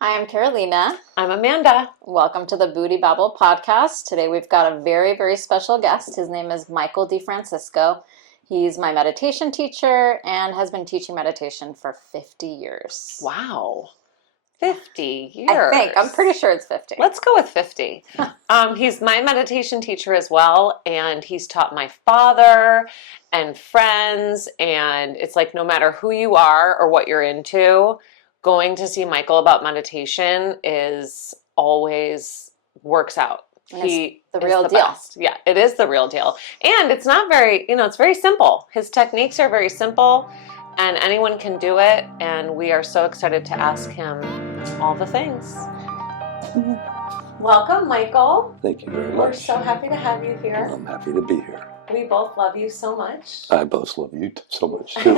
Hi, I'm Carolina. I'm Amanda. Welcome to the Booty Babble podcast. Today we've got a very, very special guest. His name is Michael DeFrancisco. He's my meditation teacher and has been teaching meditation for 50 years. Wow. 50 years. I think. I'm pretty sure it's 50. Let's go with 50. He's my meditation teacher as well, and he's taught my father and friends, and it's like no matter who you are or what you're into, going to see Michael about meditation is always works out. He the real deal. Best. Yeah, it is the real deal. And it's not very, it's very simple. His techniques are very simple and anyone can do it. And we are so excited to ask him all the things. Welcome, Michael. Thank you very much. We're so happy to have you here. I'm happy to be here. We both love you so much. I both love you so much too.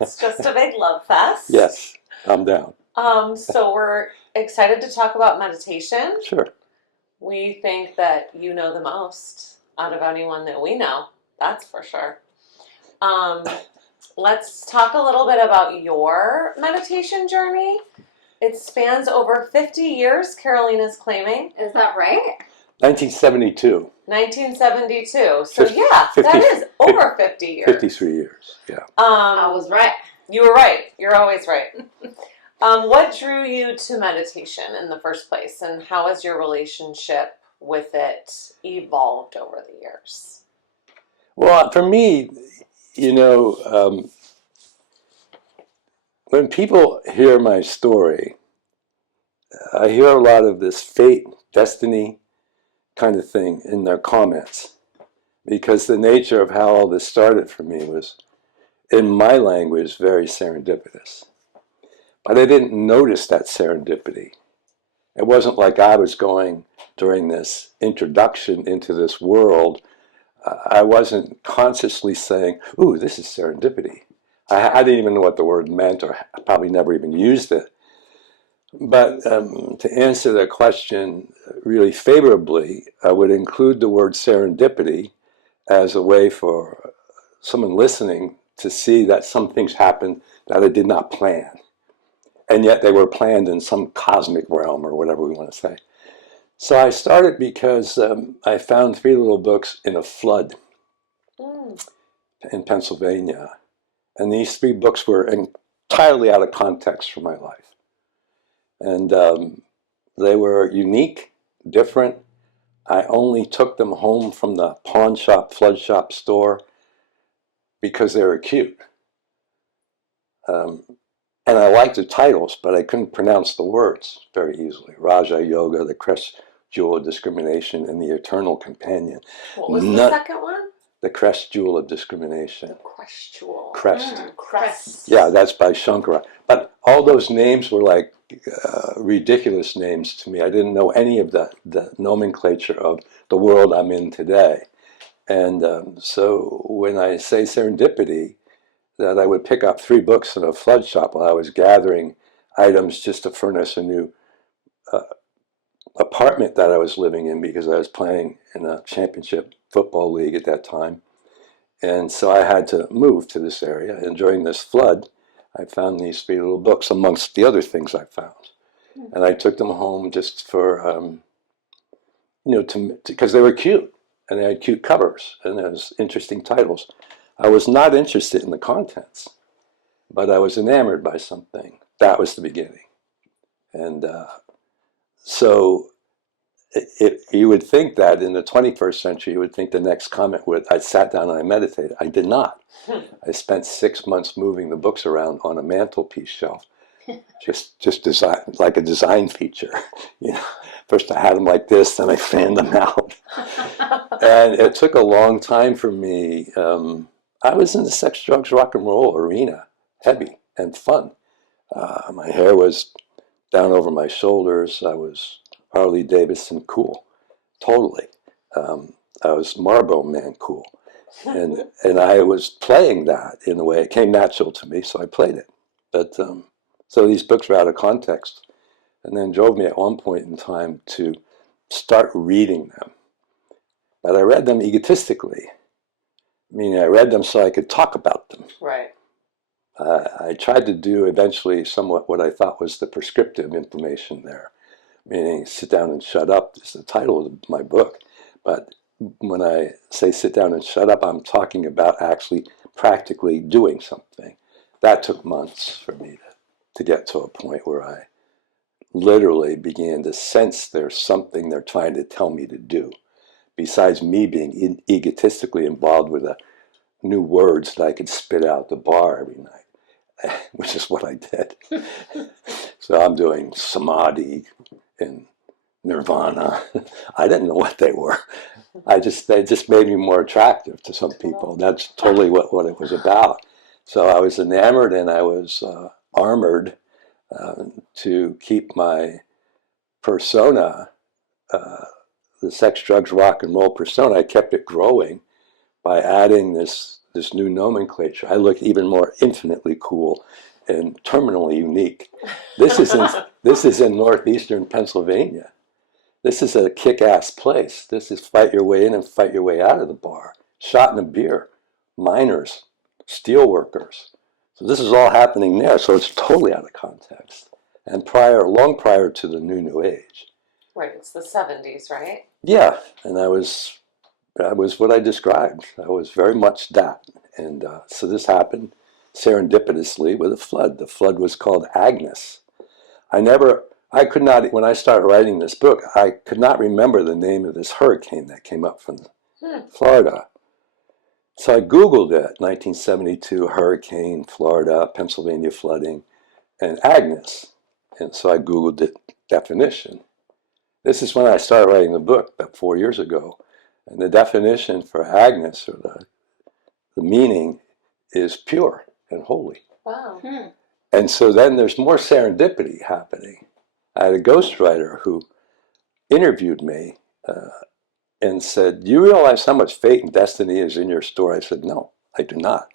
It's just a big love fest. Yes, I'm down. So we're excited to talk about meditation. Sure. We think that you know the most out of anyone that we know. That's for sure. Let's talk a little bit about your meditation journey. It spans over 50 years, Carolina's claiming. Is that right? 1972. 1972. So 50, yeah, 50, that is over 50 years. 53 years, yeah. I was right. You were right. You're always right. What drew you to meditation in the first place, and how has your relationship with it evolved over the years? Well, for me, when people hear my story, I hear a lot of this fate, destiny kind of thing in their comments, because the nature of how all this started for me was, in my language, very serendipitous. But I didn't notice that serendipity. It wasn't like I was going during this introduction into this world. I wasn't consciously saying, ooh, this is serendipity. I didn't even know what the word meant, or I probably never even used it. But to answer the question really favorably, I would include the word serendipity as a way for someone listening to see that some things happened that I did not plan. And yet they were planned in some cosmic realm, or whatever we want to say. So I started because I found 3 little books in a flood in Pennsylvania. And these 3 books were entirely out of context for my life. And they were unique, different. I only took them home from the pawn shop, flood shop store because they were cute. And I liked the titles, but I couldn't pronounce the words very easily. Raja Yoga, The Crest Jewel of Discrimination, and The Eternal Companion. What was the second one? The Crest Jewel of Discrimination. The Crest Jewel. Crest. Crest. Yeah, that's by Shankara. But all those names were like ridiculous names to me. I didn't know any of the nomenclature of the world I'm in today. And so when I say serendipity, that I would pick up 3 books in a flood shop while I was gathering items just to furnish a new apartment that I was living in, because I was playing in a championship football league at that time. And so I had to move to this area. And during this flood, I found these 3 little books amongst the other things I found. And I took them home just for, because they were cute. And they had cute covers. And there was interesting titles. I was not interested in the contents, but I was enamored by something. That was the beginning. And so you would think that in the 21st century, you would think the next comment would, I sat down and I meditated. I did not. I spent 6 months moving the books around on a mantelpiece shelf, just design, like a design feature. First I had them like this, then I fanned them out. And it took a long time for me. I was in the sex, drugs, rock and roll arena, heavy and fun. My hair was down over my shoulders. I was Harley Davidson cool, totally. I was Marlboro Man cool. And I was playing that in a way. It came natural to me, so I played it. But so these books were out of context, and then drove me at one point in time to start reading them. But I read them egotistically. Meaning I read them so I could talk about them. Right. I tried to do eventually somewhat what I thought was the prescriptive information there, meaning sit down and shut up is the title of my book. But when I say sit down and shut up, I'm talking about actually practically doing something. That took months for me to get to a point where I literally began to sense there's something they're trying to tell me to do, besides me being egotistically involved with the new words that I could spit out the bar every night, which is what I did. So I'm doing samadhi and nirvana. I didn't know what they were. They just made me more attractive to some people. That's totally what it was about. So I was enamored, and I was armored to keep my persona, the sex, drugs, rock and roll persona. I kept it growing by adding this new nomenclature. I look even more infinitely cool and terminally unique. This is in northeastern Pennsylvania. This is a kick-ass place. This is fight your way in and fight your way out of the bar. Shot in a beer, miners, steel workers. So this is all happening there. So it's totally out of context. And long prior to the new age. Right, it's the 70s, right? Yeah, and I was what I described. I was very much that. And so this happened serendipitously with a flood. The flood was called Agnes. I could not, when I started writing this book, I could not remember the name of this hurricane that came up from Florida. So I Googled it, 1972 hurricane, Florida, Pennsylvania flooding, and Agnes. And so I Googled the definition. This is when I started writing the book, about 4 years ago. And the definition for Agnes, or the meaning, is pure and holy. Wow. And so then there's more serendipity happening. I had a ghostwriter who interviewed me and said, "Do you realize how much fate and destiny is in your story?" I said, "No, I do not."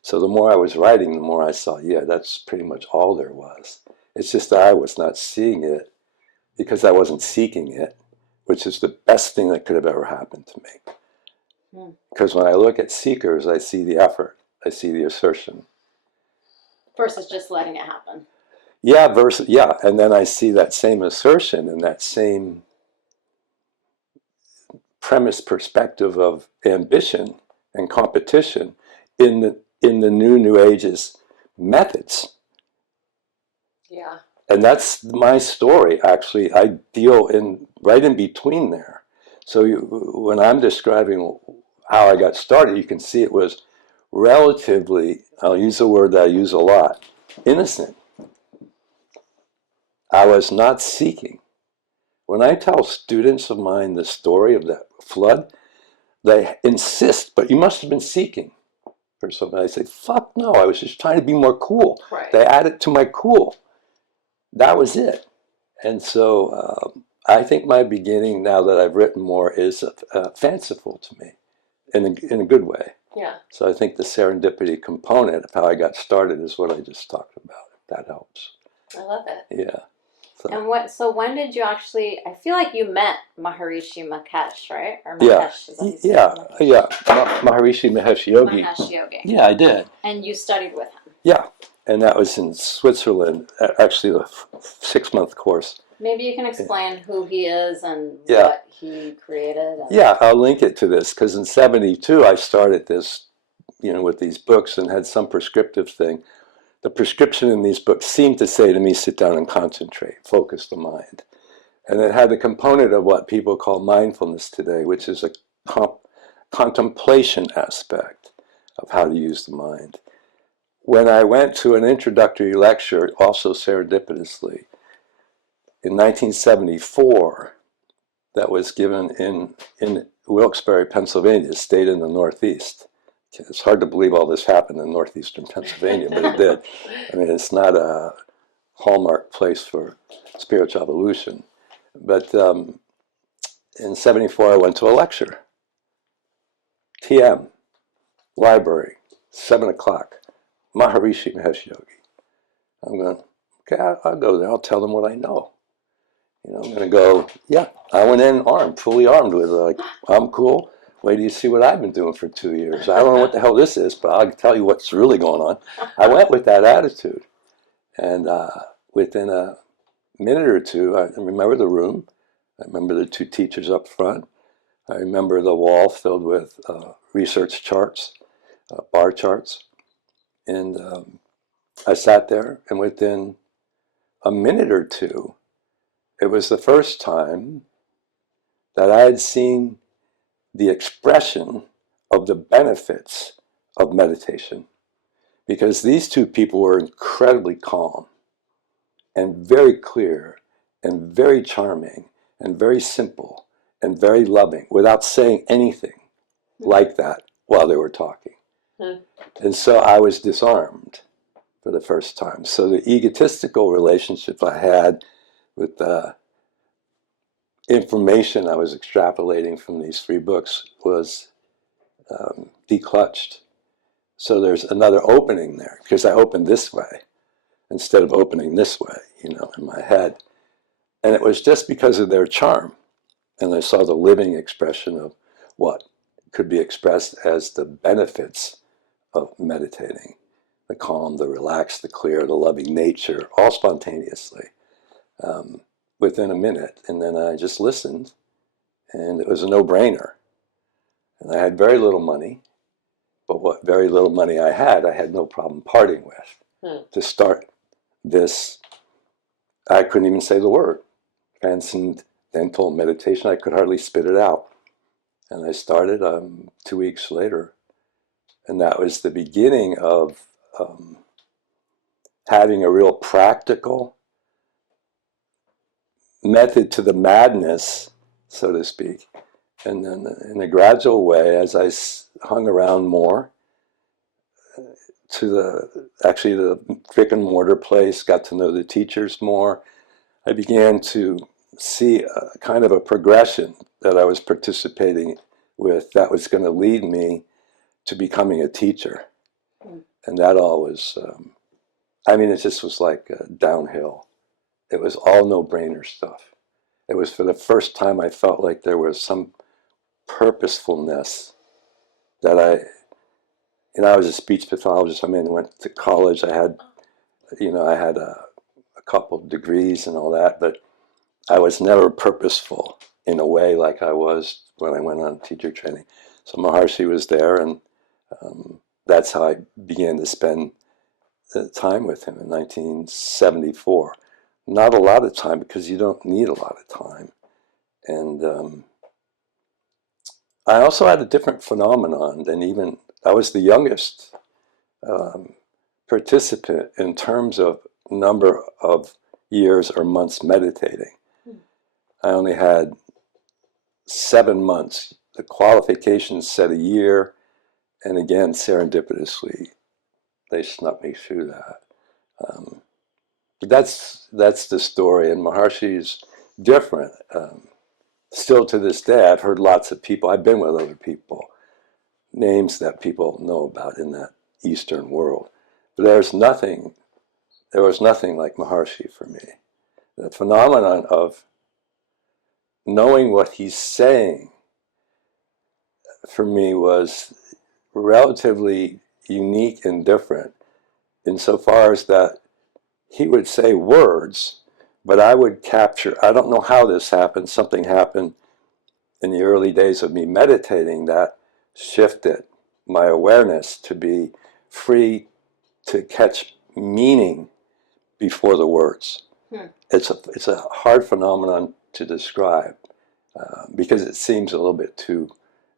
So the more I was writing, the more I saw, yeah, that's pretty much all there was. It's just that I was not seeing it because I wasn't seeking it, which is the best thing that could have ever happened to me. Because when I look at seekers, I see the effort, I see the assertion. Versus just letting it happen. Yeah, and then I see that same assertion and that same premise perspective of ambition and competition in the new age's methods. Yeah. And that's my story, actually. I deal right in between there. So when I'm describing how I got started, you can see it was relatively, I'll use a word that I use a lot, innocent. I was not seeking. When I tell students of mine the story of that flood, they insist, but you must have been seeking for something. I say, fuck no, I was just trying to be more cool. Right. They added to my cool. That was it. And so I think my beginning, now that I've written more, is fanciful to me in a good way. Yeah. So I think the serendipity component of how I got started is what I just talked about, if that helps. I love it. Yeah. So when did you actually, I feel like you met Maharishi Mahesh, right? Or Yeah, Mahesh, is that his name? yeah. Maharishi Mahesh Yogi. Mahesh Yogi. Yeah, I did. And you studied with him. Yeah, and that was in Switzerland, actually a 6-month course. Maybe you can explain who he is and Yeah. what he created. Yeah, I'll link it to this, because in 72 I started this, with these books and had some prescriptive thing. The prescription in these books seemed to say to me, sit down and concentrate, focus the mind. And it had the component of what people call mindfulness today, which is a contemplation aspect of how to use the mind. When I went to an introductory lecture, also serendipitously, in 1974, that was given in Wilkes-Barre, Pennsylvania, a state in the Northeast. It's hard to believe all this happened in northeastern Pennsylvania, but it did. I mean, it's not a hallmark place for spiritual evolution. But in 74, I went to a lecture. TM, library, 7 o'clock, Maharishi Mahesh Yogi. I'm going, okay, I'll go there. I'll tell them what I know. I'm going to go, yeah. I went in armed, fully armed with, I'm cool. wait till you see what I've been doing for 2 years. I don't know what the hell this is, but I'll tell you what's really going on. I went with that attitude. And within a minute or two, I remember the room. I remember the two teachers up front. I remember the wall filled with research charts, bar charts. And I sat there, and within a minute or two, it was the first time that I had seen the expression of the benefits of meditation. Because these two people were incredibly calm and very clear and very charming and very simple and very loving without saying anything like that while they were talking. And so I was disarmed for the first time. So the egotistical relationship I had with the information I was extrapolating from these 3 books was declutched. So there's another opening there, because I opened this way instead of opening this way, in my head. And it was just because of their charm. And I saw the living expression of what could be expressed as the benefits of meditating. The calm, the relaxed, the clear, the loving nature, all spontaneously, within a minute. And then I just listened, and it was a no-brainer. And I had very little money, but what very little money I had no problem parting with. To start this, I couldn't even say the word. Transcendental meditation, I could hardly spit it out. And I started 2 weeks later. And that was the beginning of having a real practical method to the madness, so to speak. And then in a gradual way, as I hung around more to the brick and mortar place, got to know the teachers more, I began to see a kind of a progression that I was participating with that was going to lead me to becoming a teacher. And that all was, it just was like downhill. It was all no-brainer stuff. It was for the first time I felt like there was some purposefulness that I was a speech pathologist. Went to college. I had a couple of degrees and all that, but I was never purposeful in a way like I was when I went on teacher training. So Maharishi was there, and that's how I began to spend time with him in 1974. Not a lot of time, because you don't need a lot of time. And I also had a different phenomenon than even, I was the youngest participant in terms of number of years or months meditating. I only had 7 months. The qualifications said a year, and again, serendipitously, they snuck me through that. But that's the story, and Maharishi's different. Still to this day, I've heard lots of people, I've been with other people, names that people know about in that Eastern world. But there was nothing like Maharishi for me. The phenomenon of knowing what he's saying for me was relatively unique and different, insofar as that he would say words, but I would capture, I don't know how this happened, something happened in the early days of me meditating that shifted my awareness to be free to catch meaning before the words. It's a hard phenomenon to describe because it seems a little bit too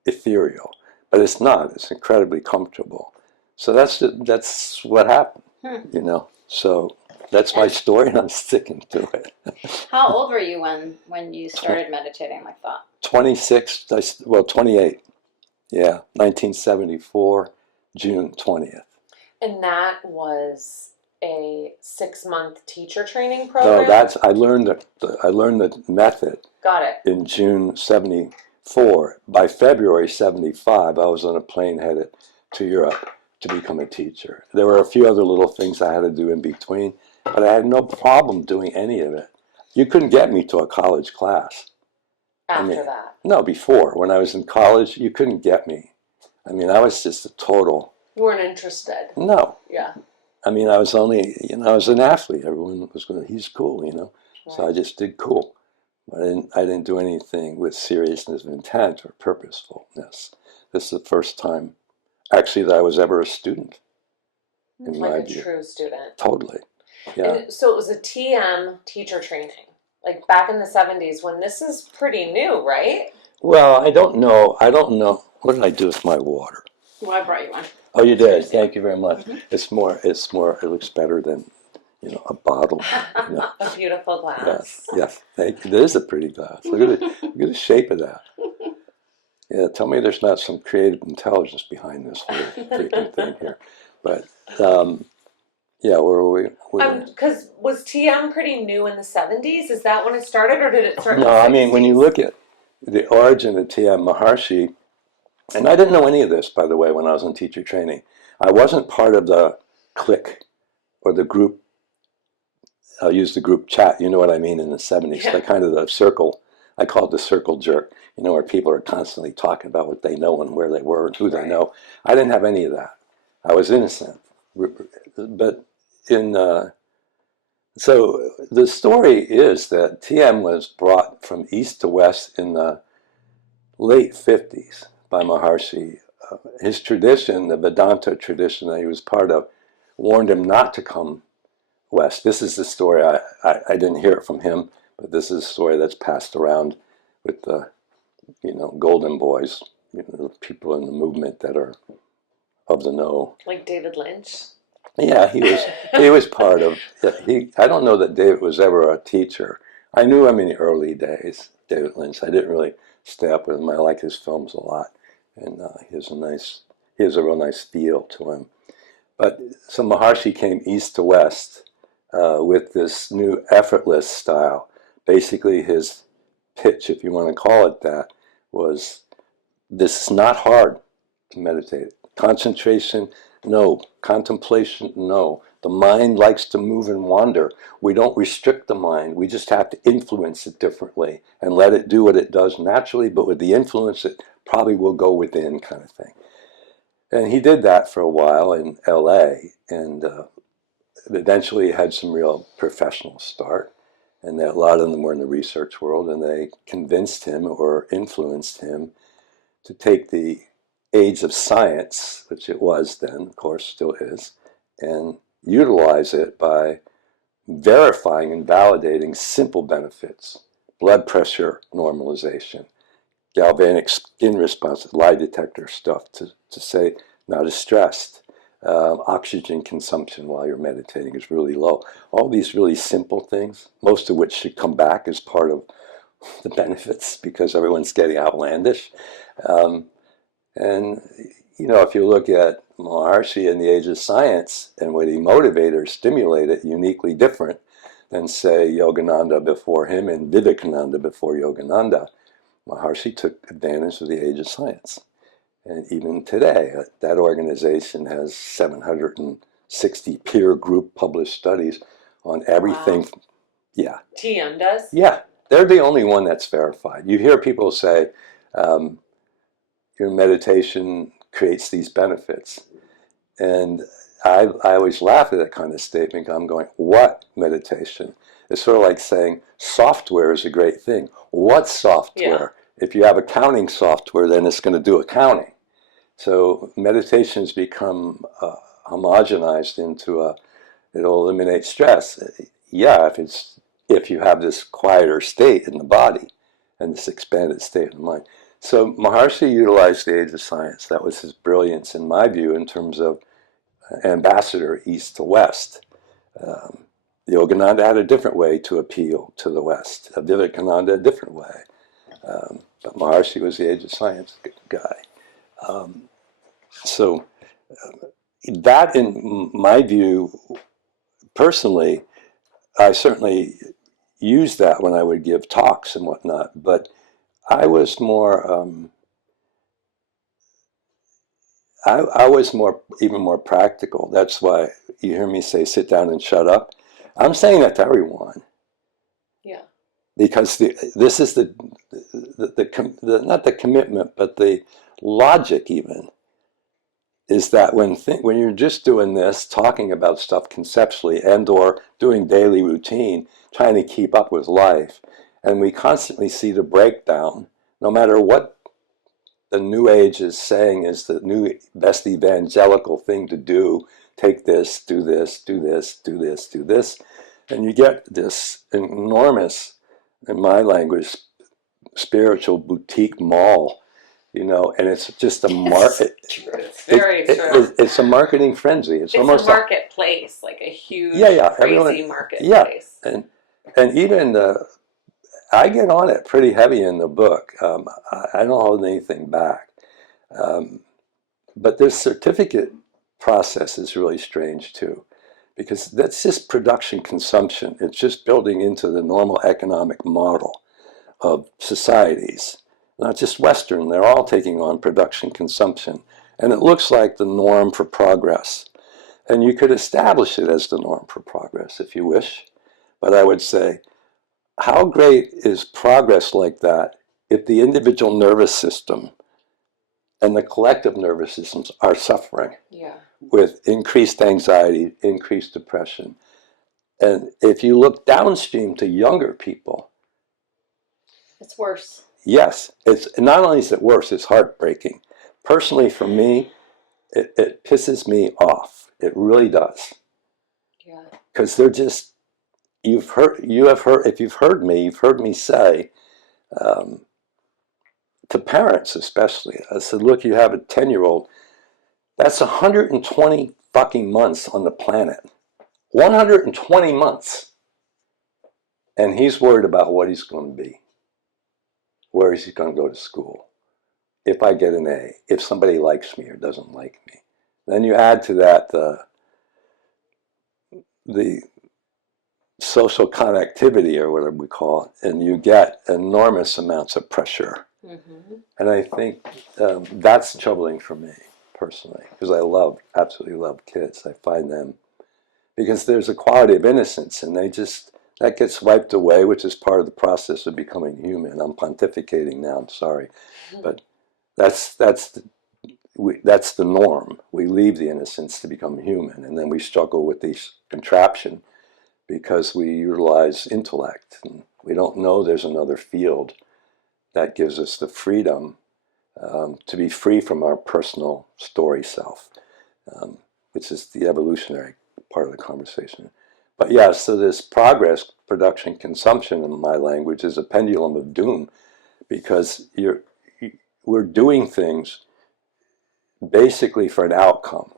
ethereal, but it's not. It's incredibly comfortable. So that's what happened, So that's my story, and I'm sticking to it. How old were you when you started meditating like that? 28. Yeah, 1974, June 20th. And that was a 6-month teacher training program? No, I learned the method. Got it. In June 74. By February 75, I was on a plane headed to Europe to become a teacher. There were a few other little things I had to do in between, but I had no problem doing any of it. You couldn't get me to a college class. After that. No, before. When I was in college, you couldn't get me. I mean, I was just a total... You weren't interested. No. Yeah. I mean, I was only, I was an athlete. Everyone was going, he's cool, Right. So I just did cool. I didn't do anything with seriousness of intent or purposefulness. This is the first time, actually, that I was ever a student. In Like my a view. true student. Totally. Yeah. And so it was a TM teacher training, like back in the 70s when this is pretty new, right? Well, I don't know. What did I do with my water? Well, I brought you one. Oh, you did. Thank you very much. Mm-hmm. It's more. It looks better than, a bottle. A beautiful glass. Yes. Thank you. It is a pretty glass. Look at the shape of that. Yeah. Tell me there's not some creative intelligence behind this whole freaking thing here. But yeah, where were we? Because was TM pretty new in the 70s? Is that when it started, or did it start? No, I mean, when you look at the origin of TM, Maharishi, and I didn't know any of this, by the way, when I was in teacher training. I wasn't part of the clique or the group. I'll use the group chat, you know what I mean, in the 70s. Yeah. Like kind of the circle, I call it the circle jerk, where people are constantly talking about what they know and where they were and who they know. I didn't have any of that. I was innocent. But so the story is that TM was brought from east to west in the late 50s by Maharishi. His tradition, the Vedanta tradition that he was part of, warned him not to come west. This is the story. I didn't hear it from him, but this is a story that's passed around with the, golden boys, the people in the movement that are of the know. Like David Lynch? Yeah, he was part of. I don't know that David was ever a teacher. I knew him in the early days, David Lynch. I didn't really stay up with him. I like his films a lot, and he has a real nice feel to him. But so Maharishi came east to west with this new effortless style. Basically, his pitch, if you want to call it that, was this is not hard to meditate. Concentration, no. Contemplation, no. The mind likes to move and wander. We don't restrict the mind. We just have to influence it differently and let it do what it does naturally, but with the influence, it probably will go within, kind of thing. And he did that for a while in LA, and eventually had some real professional start. And a lot of them were in the research world, and they convinced him or influenced him to take the age of science, which it was then, of course, still is, and utilize it by verifying and validating simple benefits. Blood pressure normalization, galvanic skin response, lie detector stuff to say not as stressed. Oxygen consumption while you're meditating is really low. All these really simple things, most of which should come back as part of the benefits because everyone's getting outlandish. And, if you look at Maharishi in the age of science and what he motivated or stimulated, uniquely different than, say, Yogananda before him and Vivekananda before Yogananda, Maharishi took advantage of the age of science. And even today, that organization has 760 peer group published studies on everything. Wow. Yeah. TM does? Yeah. They're the only one that's verified. You hear people say, your meditation creates these benefits. And I always laugh at that kind of statement. I'm going, what meditation? It's sort of like saying software is a great thing. What software? Yeah. If you have accounting software, then it's going to do accounting. So meditation has become homogenized into it'll eliminate stress. Yeah, if you have this quieter state in the body and this expanded state of the mind. So Maharishi utilized the age of science. That was his brilliance, in my view, in terms of ambassador east to west. Yogananda had a different way to appeal to the West. Vivekananda a different way. But Maharishi was the age of science guy. So that, in my view, personally, I certainly used that when I would give talks and whatnot, but I was more, even more practical. That's why you hear me say, sit down and shut up. I'm saying that to everyone. Yeah. because this is not the commitment, but the logic even, is that when you're just doing this, talking about stuff conceptually and or doing daily routine, trying to keep up with life, and we constantly see the breakdown, no matter what the New Age is saying is the new best evangelical thing to do, take this, do this, do this, do this, do this, and you get this enormous, in my language, spiritual boutique mall, and it's just a market. It's very true. It's a marketing frenzy. It's almost a marketplace, like a huge, crazy marketplace. Yeah, and even I get on it pretty heavy in the book. I don't hold anything back, but this certificate process is really strange too, because that's just production consumption. It's just building into the normal economic model of societies. Not just Western, they're all taking on production consumption. And it looks like the norm for progress. And you could establish it as the norm for progress if you wish. But I would say, how great is progress like that if the individual nervous system and the collective nervous systems are suffering with increased anxiety, increased depression? And if you look downstream to younger people, it's worse. Yes, it's not only is it worse, it's heartbreaking. Personally, for me, it pisses me off. It really does. Yeah. Because they're just, if you've heard me say, to parents especially, I said, look, you have a 10-year-old, that's 120 fucking months on the planet. 120 months. And he's worried about what he's going to be. Where is he going to go to school? If I get an A, if somebody likes me or doesn't like me. Then you add to that the social connectivity, or whatever we call it, and you get enormous amounts of pressure. Mm-hmm. And I think that's troubling for me personally, because I absolutely love kids. I find them, because there's a quality of innocence, and that gets wiped away, which is part of the process of becoming human. I'm pontificating now, I'm sorry. But that's the norm. We leave the innocence to become human, and then we struggle with this contraption because we utilize intellect. And we don't know there's another field that gives us the freedom to be free from our personal story self, which is the evolutionary part of the conversation. But yeah, so this progress, production, consumption, in my language, is a pendulum of doom, because we're doing things basically for an outcome.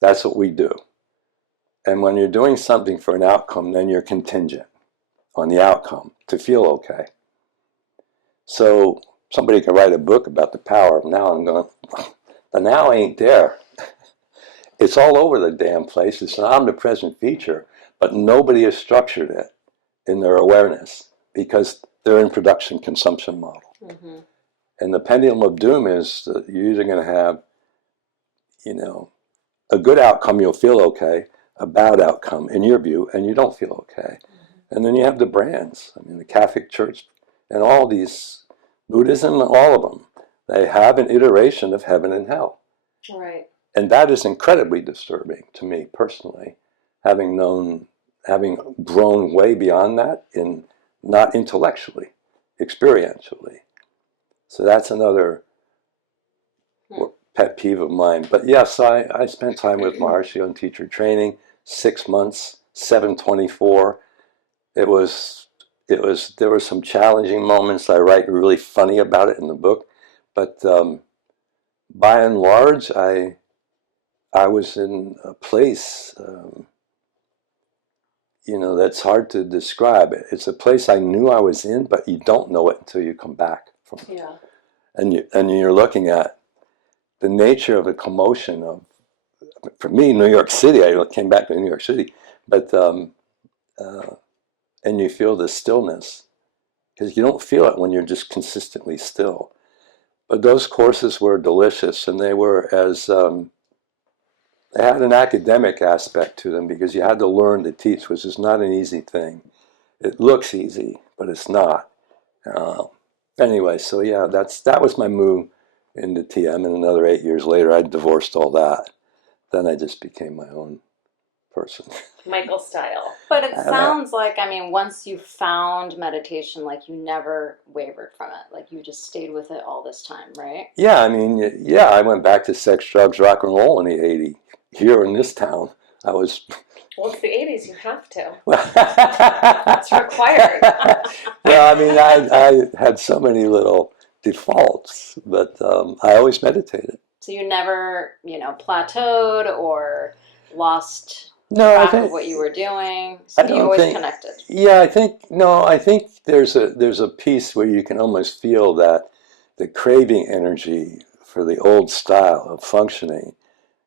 That's what we do. And when you're doing something for an outcome, then you're contingent on the outcome to feel okay. So somebody can write a book about the power of now. I'm going, the now ain't there. It's all over the damn place. It's an omnipresent feature, but nobody has structured it in their awareness because they're in production consumption model. Mm-hmm. And the pendulum of doom is that you're either going to have, a good outcome, you'll feel okay, a bad outcome in your view, and you don't feel okay. Mm-hmm. And then you have the brands. I mean, the Catholic Church and all these, Buddhism, all of them, they have an iteration of heaven and hell. Right. And that is incredibly disturbing to me personally, having grown way beyond that, not intellectually, experientially. So that's another pet peeve of mine. But yes, I spent time with Maharishi on teacher training, 6 months, 724. There were some challenging moments. I write really funny about it in the book, but by and large, I was in a place, that's hard to describe. It's a place I knew I was in, but you don't know it until you come back from it. Yeah. And you're looking at the nature of the commotion of, for me, New York City. I came back to New York City, but and you feel the stillness, because you don't feel it when you're just consistently still. But those courses were delicious, and they were they had an academic aspect to them, because you had to learn to teach, which is not an easy thing. it looks easy, but it's not. Anyway, so yeah, that was my move into TM, and another 8 years later, I divorced all that. Then I just became my own person. Michael style. But it sounds like, I mean, once you found meditation, like you never wavered from it. Like you just stayed with it all this time, right? Yeah, I mean, yeah, I went back to sex, drugs, rock and roll in the 80s. Here in this town, I was... Well, it's the 80s, you have to. It's required. Well, I mean, I had so many little defaults, but I always meditated. So you never, plateaued or lost No, track of what you were doing. So you always connected. Yeah, I think there's a piece where you can almost feel that the craving energy for the old style of functioning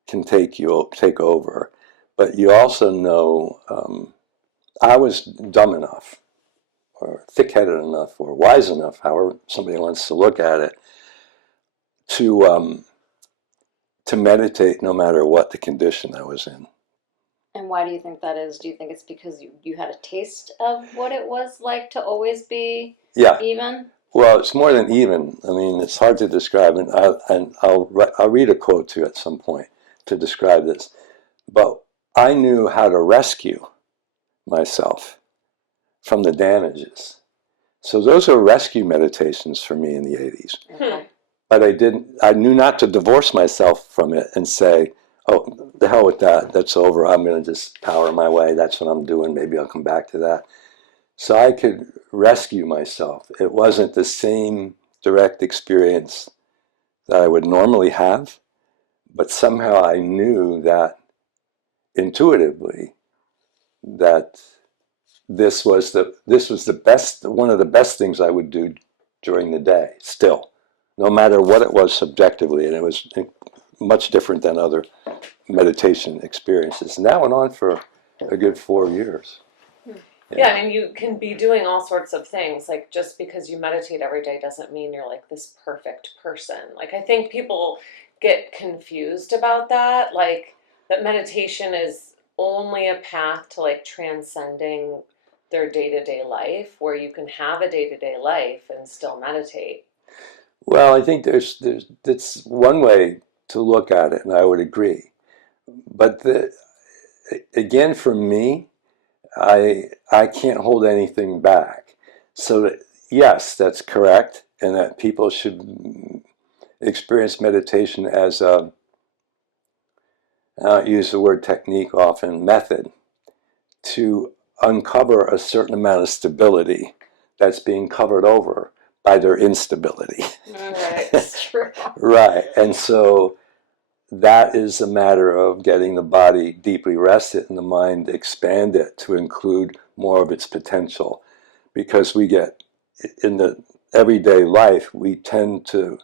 can take over. But you also know I was dumb enough, or thick-headed enough, or wise enough, however somebody wants to look at it, to meditate no matter what the condition I was in. And why do you think that is? Do you think it's because you had a taste of what it was like to always be even? Well, it's more than even. I mean, it's hard to describe, and I'll read a quote to you at some point to describe this. But I knew how to rescue myself from the damages. So those are rescue meditations for me in the 80s. Okay. But I knew not to divorce myself from it and say, oh, the hell with that, that's over, I'm going to just power my way, that's what I'm doing, maybe I'll come back to that. So I could rescue myself. It wasn't the same direct experience that I would normally have, but somehow I knew that intuitively that this was the best, one of the best things I would do during the day, still, no matter what it was subjectively, and it was much different than other meditation experiences. And that went on for a good 4 years. Yeah, I mean, you can be doing all sorts of things. Like, just because you meditate every day doesn't mean you're like this perfect person. Like, I think people get confused about that. Like, that meditation is only a path to like transcending their day-to-day life, where you can have a day-to-day life and still meditate. Well, I think that's one way to look at it, and I would agree. But again, for me, I can't hold anything back. So that, yes, that's correct, and that people should experience meditation as I don't use the word technique often, method, to uncover a certain amount of stability that's being covered over by their instability. Right, that's true. Right, and so that is a matter of getting the body deeply rested and the mind expanded to include more of its potential. Because we get, in the everyday life, we tend to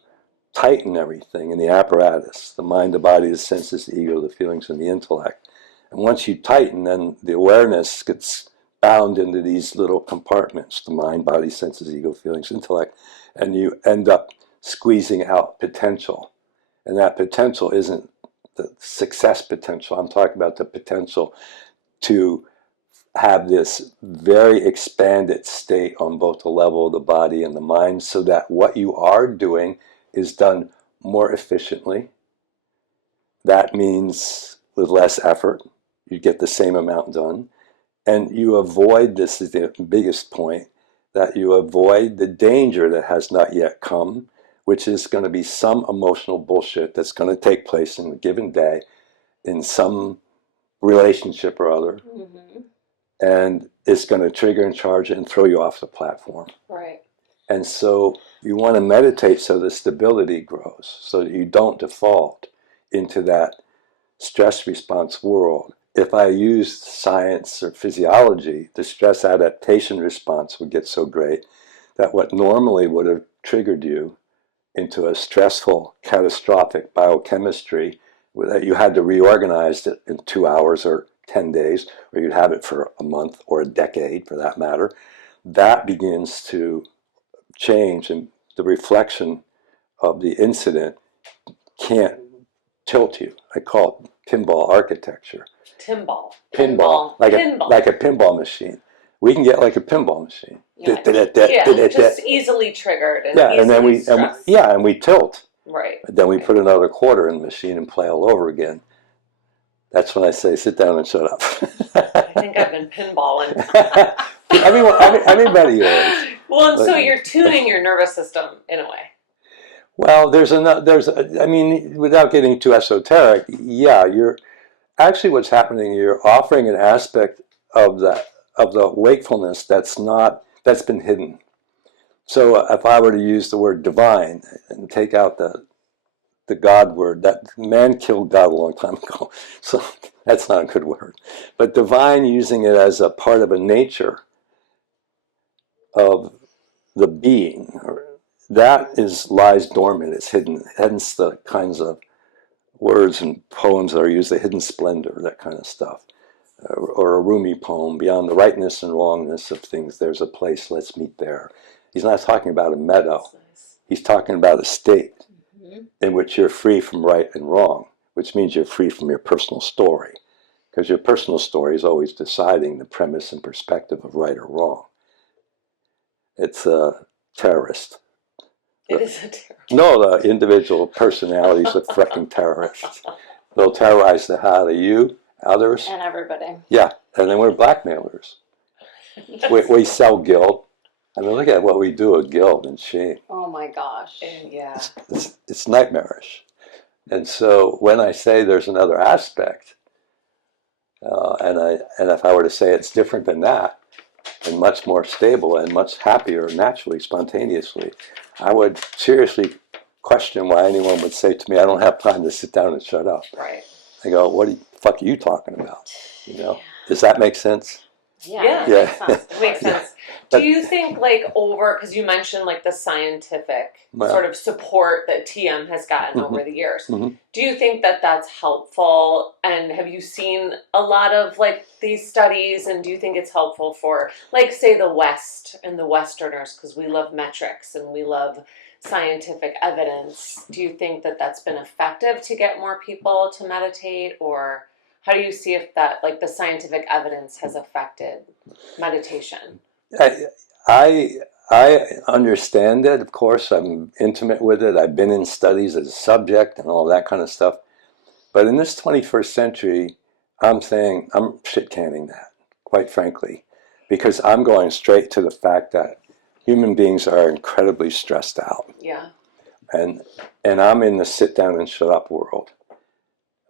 tighten everything in the apparatus, the mind, the body, the senses, the ego, the feelings, and the intellect. And once you tighten, then the awareness gets bound into these little compartments, the mind, body, senses, ego, feelings, intellect, and you end up squeezing out potential. And that potential isn't the success potential. I'm talking about the potential to have this very expanded state on both the level of the body and the mind, so that what you are doing is done more efficiently. That means with less effort, you get the same amount done. And you avoid, this is the biggest point, that you avoid the danger that has not yet come, which is going to be some emotional bullshit that's going to take place in a given day in some relationship or other. Mm-hmm. And it's going to trigger and charge it and throw you off the platform. Right. And so you want to meditate so the stability grows, so that you don't default into that stress response world. If I used science or physiology, the stress adaptation response would get so great that what normally would have triggered you into a stressful, catastrophic biochemistry that you had to reorganize it in 2 hours or 10 days, or you'd have it for a month or a decade for that matter, that begins to change, and the reflection of the incident can't tilt you. I call it pinball architecture. Pinball. Like a pinball machine. We can get like a pinball machine. Just easily triggered and yeah, and then we tilt. Right. Then we put another quarter in the machine and play all over again. That's when I say, sit down and shut up. I think I've been pinballing. Everybody is. Well, and so you're tuning your nervous system in a way. Well, I mean, without getting too esoteric, yeah, actually what's happening, you're offering an aspect of the wakefulness that's been hidden. So if I were to use the word divine and take out the God word, that man killed God a long time ago, so that's not a good word. But divine, using it as a part of a nature of the being, that lies dormant, it's hidden, hence the kinds of words and poems that are used, the hidden splendor, that kind of stuff. Or a Rumi poem, beyond the rightness and wrongness of things, there's a place, let's meet there. He's not talking about a meadow. Nice. He's talking about a state in which you're free from right and wrong, which means you're free from your personal story. Because your personal story is always deciding the premise and perspective of right or wrong. It's a terrorist. It is a terrorist. No, the individual personalities of freaking terrorists. They'll terrorize the hell out of you, others. And everybody. Yeah, and then we're blackmailers. we sell guilt. I mean, look at what we do with guilt and shame. Oh my gosh. Yeah. It's nightmarish. And so when I say there's another aspect, and if I were to say it's different than that, and much more stable and much happier naturally, spontaneously, I would seriously question why anyone would say to me, I don't have time to sit down and shut up. Right. I go, what the fuck are you talking about? Does that make sense? Yeah. It makes sense. Do you think because you mentioned the scientific sort of support that TM has gotten over the years, do you think that that's helpful? And have you seen a lot of these studies, and do you think it's helpful for say the West and the Westerners, because we love metrics and we love scientific evidence? Do you think that that's been effective to get more people to meditate, or how do you see if that, the scientific evidence has affected meditation? I understand it, of course. I'm intimate with it. I've been in studies as a subject and all that kind of stuff. But in this 21st century, I'm saying I'm shit-canning that, quite frankly, because I'm going straight to the fact that human beings are incredibly stressed out. Yeah. And I'm in the sit down and shut up world.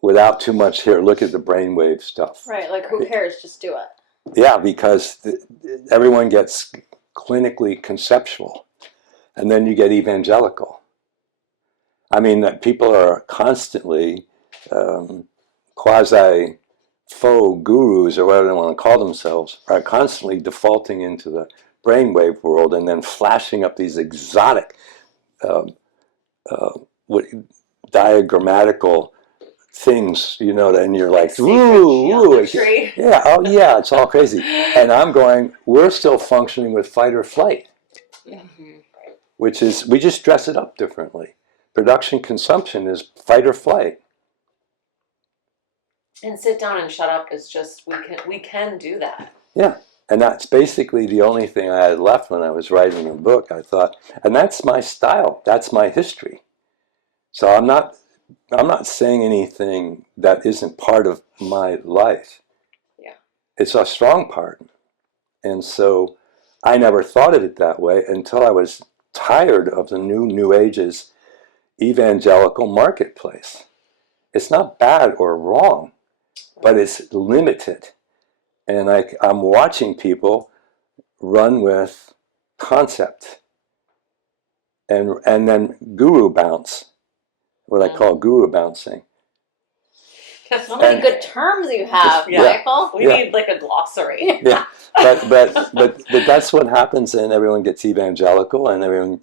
Without too much here, look at the brainwave stuff. Right, who cares? Just do it. Yeah, because everyone gets clinically conceptual, and then you get evangelical. I mean, people are constantly quasi-faux gurus, or whatever they want to call themselves, are constantly defaulting into the brainwave world and then flashing up these exotic diagrammatical things, and you're like, ooh, yeah, oh yeah, it's all crazy. And I'm going, we're still functioning with fight or flight, which is, we just dress it up differently. Production consumption is fight or flight. And sit down and shut up is just, we can do that. Yeah, and that's basically the only thing I had left when I was writing a book. I thought, and that's my style, that's my history. So I'm not saying anything that isn't part of my life. Yeah. It's a strong part. And so I never thought of it that way until I was tired of the New Age's evangelical marketplace. It's not bad or wrong, but it's limited. And I'm watching people run with concept and then guru bounce. What I call guru bouncing. So many good terms you have, Michael. We need a glossary. Yeah, but that's what happens, and everyone gets evangelical, and everyone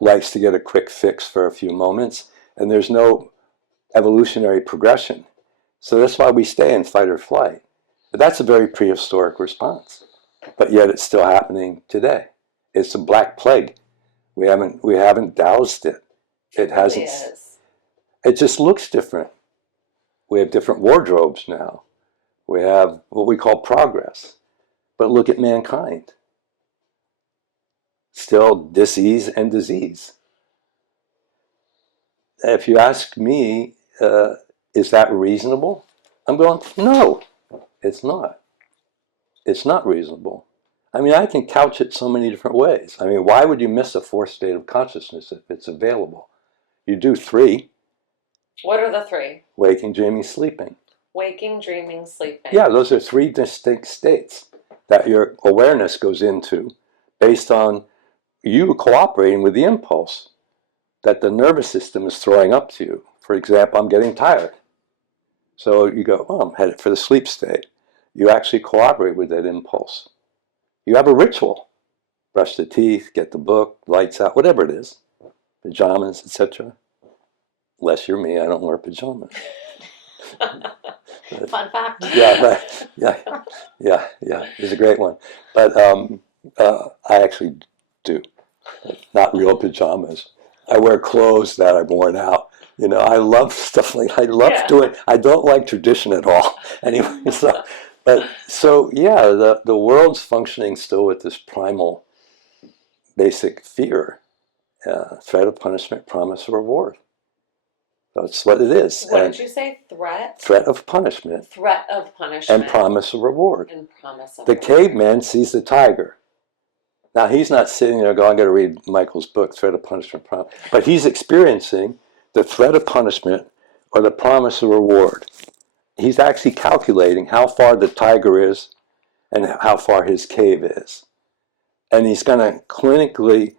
likes to get a quick fix for a few moments, and there's no evolutionary progression. So that's why we stay in fight or flight. But that's a very prehistoric response, but yet it's still happening today. It's a black plague. We haven't doused it. It hasn't. It just looks different. We have different wardrobes now. We have what we call progress. But look at mankind. Still dis-ease and disease. If you ask me, is that reasonable? I'm going, no, it's not. It's not reasonable. I mean, I can couch it so many different ways. I mean, why would you miss a fourth state of consciousness if it's available? You do three. What are the three? Waking, dreaming, sleeping. Waking, dreaming, sleeping. Yeah, those are three distinct states that your awareness goes into based on you cooperating with the impulse that the nervous system is throwing up to you. For example, I'm getting tired. So you go, oh, I'm headed for the sleep state. You actually cooperate with that impulse. You have a ritual. Brush the teeth, get the book, lights out, whatever it is. Pajamas, etc. Unless you're me, I don't wear pajamas. Fun fact. Yeah, it's a great one. But I actually do. Not real pajamas. I wear clothes that I've worn out. You know, I love stuff like, I love doing, I don't like tradition at all. Anyway, so yeah, the world's functioning still with this primal basic fear, threat of punishment, promise of reward. That's what it is. What did you say? Threat? Threat of punishment. Threat of punishment. And promise of reward. And promise of the reward. caveman sees the tiger. Now, he's not sitting there going, I'm going to read Michael's book, Threat of Punishment, Promise. But he's experiencing the threat of punishment or the promise of reward. He's actually calculating how far the tiger is and how far his cave is. And he's going to clinically,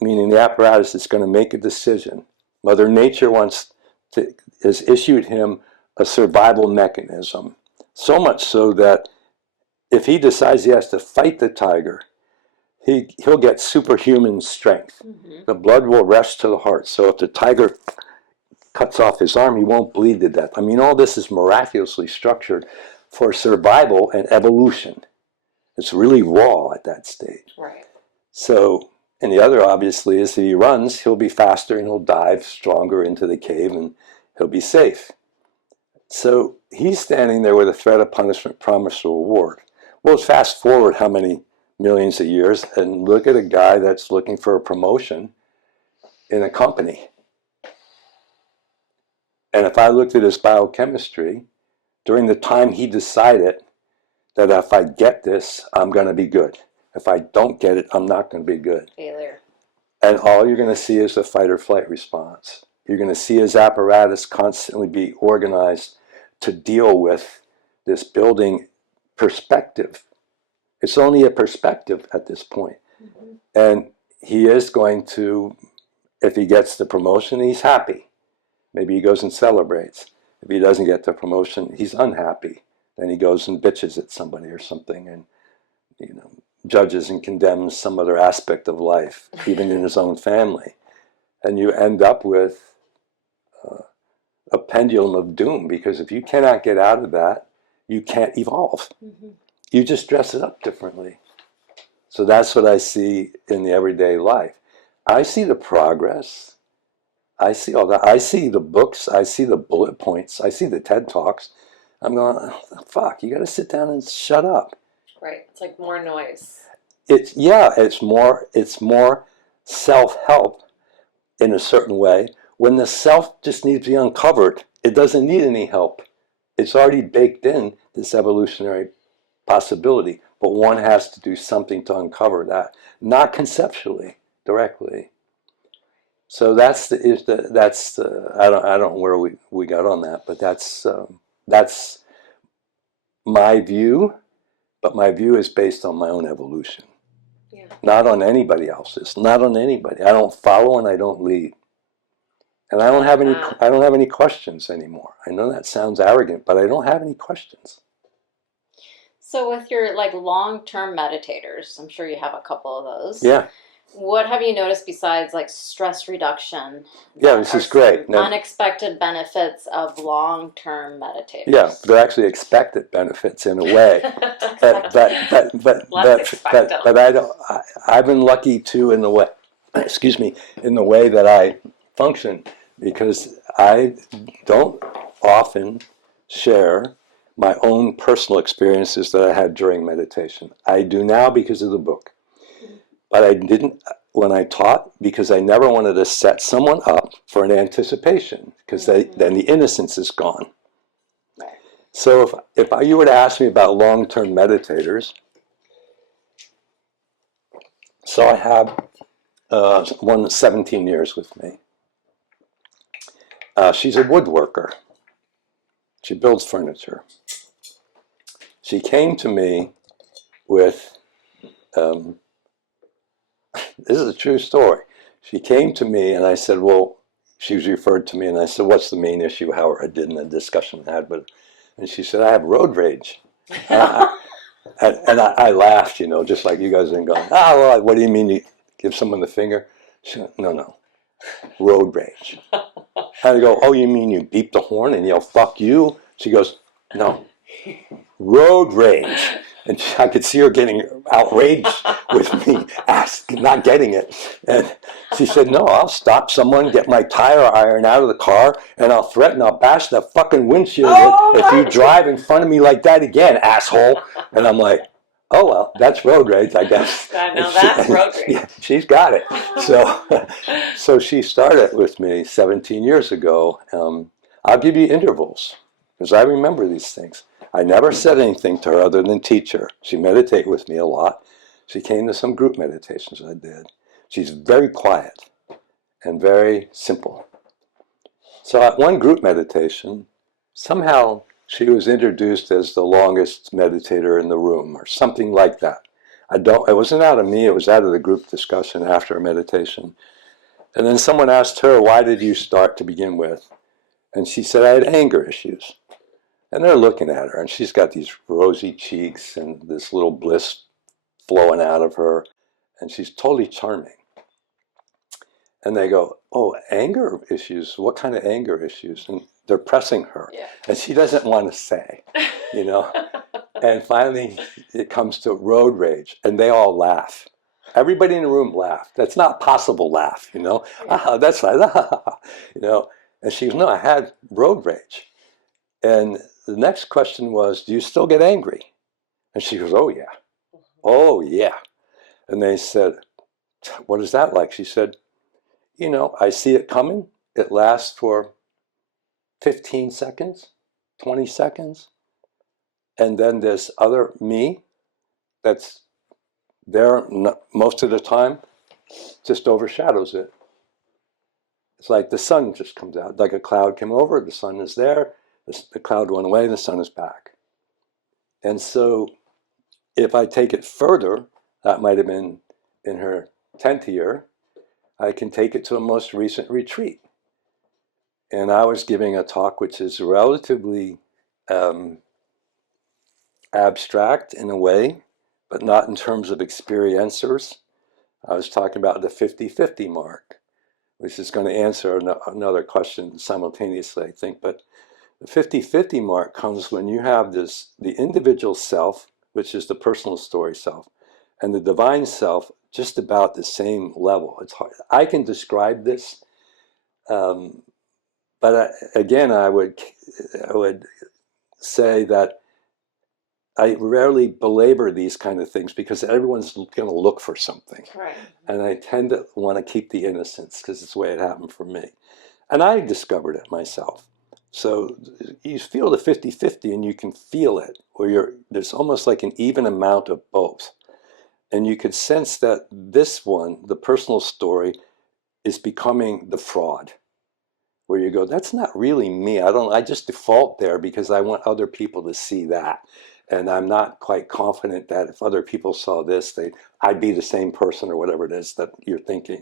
meaning the apparatus is going to make a decision. Mother Nature has issued him a survival mechanism. So much so that if he decides he has to fight the tiger, he'll get superhuman strength. Mm-hmm. The blood will rush to the heart. So if the tiger cuts off his arm, he won't bleed to death. I mean, all this is miraculously structured for survival and evolution. It's really raw at that stage. Right. So, and the other obviously is if he runs, he'll be faster and he'll dive stronger into the cave and he'll be safe. So he's standing there with a threat of punishment, promise, or reward. Well, fast forward how many millions of years and look at a guy that's looking for a promotion in a company. And if I looked at his biochemistry, during the time he decided that if I get this, I'm going to be good. If I don't get it, I'm not going to be good. Failure. And all you're going to see is a fight or flight response. You're going to see his apparatus constantly be organized to deal with this building perspective. It's only a perspective at this point. Mm-hmm. And he is going to, if he gets the promotion, he's happy. Maybe he goes and celebrates. If he doesn't get the promotion, he's unhappy. Then he goes and bitches at somebody or something and, you know, judges and condemns some other aspect of life, even in his own family. And you end up with a pendulum of doom, because if you cannot get out of that, you can't evolve. Mm-hmm. You just dress it up differently. So that's what I see in the everyday life. I see the progress. I see all that. I see the books. I see the bullet points. I see the TED Talks. I'm going, oh, fuck, you got to sit down and shut up. Right. It's like more noise. It's more self-help in a certain way. When the self just needs to be uncovered, it doesn't need any help. It's already baked in, this evolutionary possibility, but one has to do something to uncover that, not conceptually, directly. So that's I don't know where we got on that, but that's my view, but my view is based on my own evolution. Yeah. Not on anybody else's, not on anybody. I don't follow and I don't lead. And I don't have any questions anymore. I know that sounds arrogant, but I don't have any questions. So with your long-term meditators, I'm sure you have a couple of those. Yeah. What have you noticed besides stress reduction? Yeah, this is great. Unexpected benefits of long-term meditators. Yeah, they're actually expected benefits in a way. but I don't. I've been lucky too in the way. Excuse me, in the way that I function, because I don't often share my own personal experiences that I had during meditation. I do now because of the book. But I didn't when I taught, because I never wanted to set someone up for an anticipation, because then the innocence is gone. Right. So if you were to ask me about long-term meditators, so I have one that's 17 years with me. She's a woodworker. She builds furniture. She came to me with, this is a true story. She came to me and I said, well, she was referred to me and I said, what's the main issue? How I did in a discussion I had with her. And she said, I have road rage. And I laughed, you know, just like you guys are going, well, what do you mean you give someone the finger? She said, no, road rage. And I go, oh, you mean you beep the horn and yell, fuck you? She goes, no, road rage. And I could see her getting outraged with me, not getting it. And she said, no, I'll stop someone, get my tire iron out of the car, and I'll threaten I'll bash the fucking windshield if you drive in front of me like that again, asshole. And I'm like, oh, well, that's road rage, I guess. Now that's road rage. Yeah, she's got it. So she started with me 17 years ago. I'll give you intervals, because I remember these things. I never said anything to her other than teach her. She meditated with me a lot. She came to some group meditations I did. She's very quiet and very simple. So at one group meditation, somehow she was introduced as the longest meditator in the room or something like that. It wasn't out of me, it was out of the group discussion after a meditation. And then someone asked her, why did you start to begin with? And she said, I had anger issues. And they're looking at her, and she's got these rosy cheeks and this little bliss flowing out of her, and she's totally charming. And they go, oh, anger issues? What kind of anger issues? And they're pressing her, and she doesn't want to say, you know. And finally, it comes to road rage, and they all laugh. Everybody in the room laughed. That's not possible laugh, you know. That's like, you know. And she goes, no, I had road rage. And the next question was, do you still get angry? And she goes, oh, yeah. Oh, yeah. And they said, what is that like? She said, you know, I see it coming. It lasts for 15 seconds, 20 seconds. And then this other me that's there most of the time just overshadows it. It's like the sun just comes out. Like a cloud came over, the sun is there. The cloud went away, the sun is back. And so if I take it further, that might have been in her 10th year, I can take it to a most recent retreat. And I was giving a talk which is relatively abstract in a way, but not in terms of experiencers. I was talking about the 50-50 mark, which is going to answer another question simultaneously, I think. But the 50-50 mark comes when you have the individual self, which is the personal story self, and the divine self just about the same level. It's hard. I can describe this, but again, I would say that I rarely belabor these kind of things because everyone's going to look for something. Right. And I tend to want to keep the innocence because it's the way it happened for me. And I discovered it myself. So you feel the 50-50 and you can feel it, where there's almost like an even amount of both. And you could sense that this one, the personal story, is becoming the fraud. Where you go, that's not really me. I just default there because I want other people to see that. And I'm not quite confident that if other people saw this, I'd be the same person or whatever it is that you're thinking.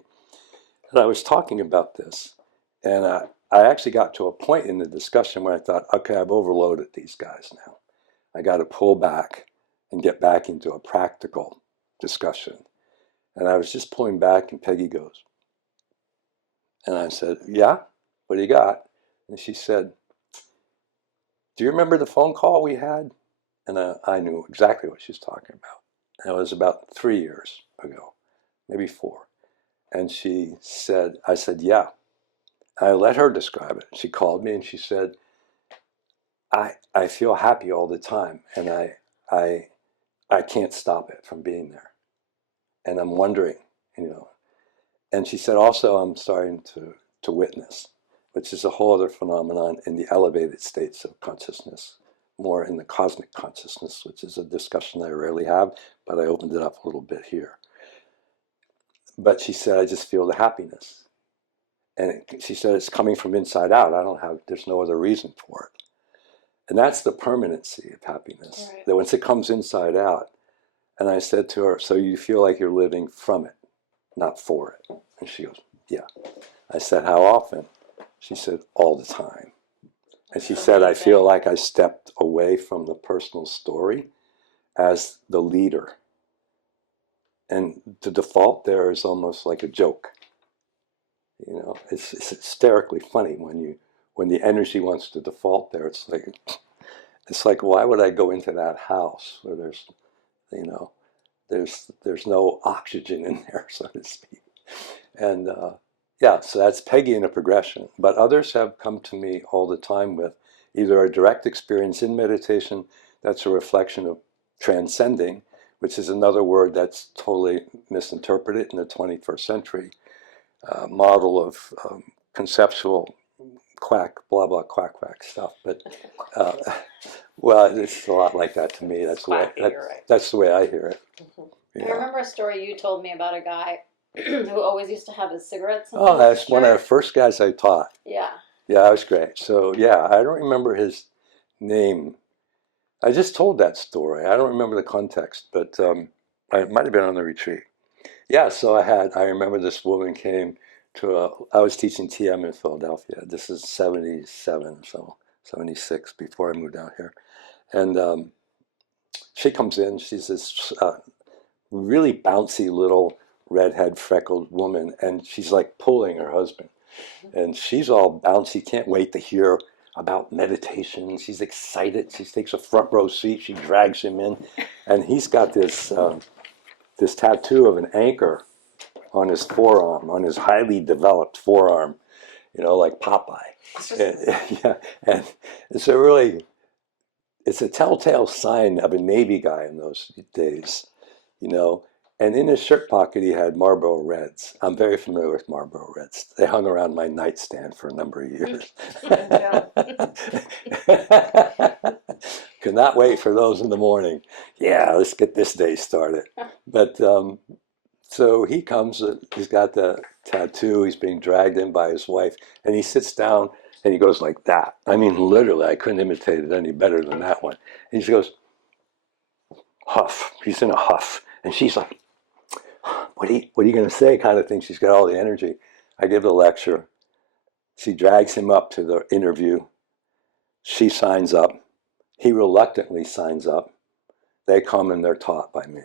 And I was talking about this. And I actually got to a point in the discussion where I thought, okay, I've overloaded these guys now. I got to pull back and get back into a practical discussion. And I was just pulling back and Peggy goes. And I said, yeah, what do you got? And she said, do you remember the phone call we had? And I knew exactly what she was talking about. And it was about 3 years ago, maybe 4. And she said, I said, yeah. I let her describe it. She called me and she said, I feel happy all the time, and I can't stop it from being there. And I'm wondering, you know. And she said, also, I'm starting to witness, which is a whole other phenomenon in the elevated states of consciousness, more in the cosmic consciousness, which is a discussion I rarely have, but I opened it up a little bit here. But she said, I just feel the happiness. And she said, it's coming from inside out. There's no other reason for it. And that's the permanency of happiness, Right. that once it comes inside out. And I said to her, so you feel like you're living from it, not for it? And she goes, yeah. I said, how often? She said, all the time. And she said, I feel like I stepped away from the personal story as the leader. And the default there is almost like a joke. You know, it's hysterically funny when the energy wants to default there. It's like, why would I go into that house where there's, you know, there's no oxygen in there, so to speak. And yeah, so that's Peggy in a progression. But others have come to me all the time with either a direct experience in meditation that's a reflection of transcending, which is another word that's totally misinterpreted in the 21st century. Model of conceptual quack, blah, blah, quack, quack stuff. But, well, it's a lot like that to me. That's the way I hear it. I remember a story you told me about a guy who always used to have his cigarettes in Oh, his that's one of shirt. the first guys I taught. Yeah. Yeah, that was great. So, yeah, I don't remember his name. I just told that story. I don't remember the context, but I might have been on the retreat. Yeah, so I remember this woman came I was teaching TM in Philadelphia. This is 77, so 76, before I moved out here. And she comes in, she's this really bouncy little redhead freckled woman, and she's like pulling her husband. And she's all bouncy, can't wait to hear about meditation. She's excited. She takes a front row seat, she drags him in, and he's got this tattoo of an anchor on his forearm, on his highly developed forearm, you know, like Popeye. Yeah, and it's a telltale sign of a Navy guy in those days, you know. And in his shirt pocket, he had Marlboro Reds. I'm very familiar with Marlboro Reds. They hung around my nightstand for a number of years. Could not wait for those in the morning. Yeah, let's get this day started. But so he comes, he's got the tattoo, he's being dragged in by his wife, and he sits down and he goes like that. I mean, literally, I couldn't imitate it any better than that one. And he just goes, huff. He's in a huff. And she's like, what are you going to say, kind of thing. She's got all the energy. I give the lecture. She drags him up to the interview. She signs up. He reluctantly signs up. They come and they're taught by me.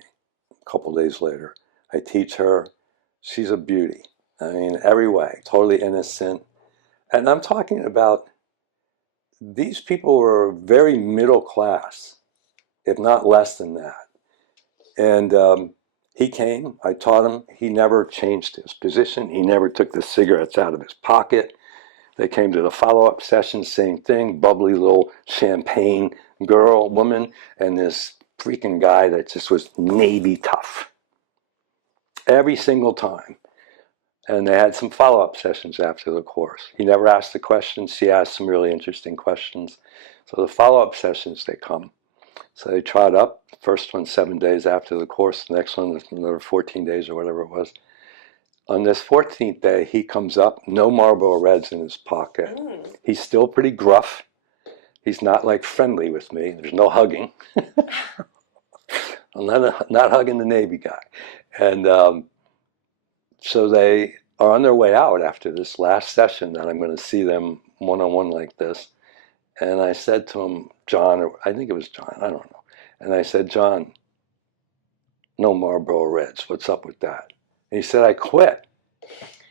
A couple days later, I teach her. She's a beauty. I mean, every way, totally innocent. And I'm talking about these people were very middle class, if not less than that. And he came, I taught him. He never changed his position. He never took the cigarettes out of his pocket. They came to the follow-up session, same thing, bubbly little champagne woman, and this freaking guy that just was Navy tough. Every single time. And they had some follow-up sessions after the course. He never asked the questions. She asked some really interesting questions. So the follow-up sessions, they come. So they trot up. First one 7 days after the course. The next one another 14 days or whatever it was. On this 14th day, he comes up, no Marlboro Reds in his pocket. He's still pretty gruff. He's not like friendly with me. There's no hugging. I'm not hugging the Navy guy. And so they are on their way out after this last session that I'm going to see them one-on-one like this. And I said to him, John, or I think it was John, I don't know. And I said, John, no Marlboro Reds. What's up with that? And he said, I quit.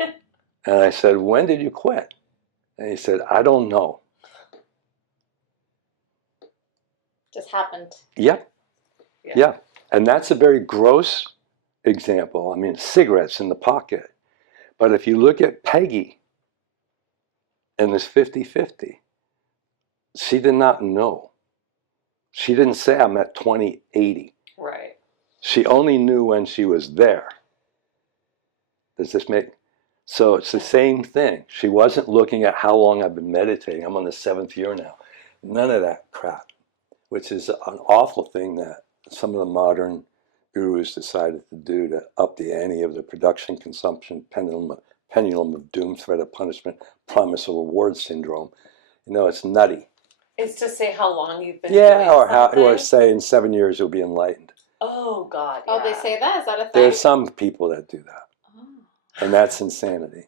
And I said, when did you quit? And he said, I don't know. Just happened. Yep. Yeah. And that's a very gross example. I mean, cigarettes in the pocket. But if you look at Peggy and this 50-50, she did not know. She didn't say I'm at 2080. Right. She only knew when she was there. Does this make? So it's the same thing. She wasn't looking at how long I've been meditating. I'm on the 7th year now. None of that crap, which is an awful thing that some of the modern gurus decided to do to up the ante of the production, consumption, pendulum of doom, threat of punishment, promise of reward syndrome. You know, it's nutty. Is to say how long you've been Yeah, doing or something? or say in 7 years you'll be enlightened. Oh, God, Oh, yeah. they say that? Is that a thing? There's some people that do that, Oh. and that's insanity.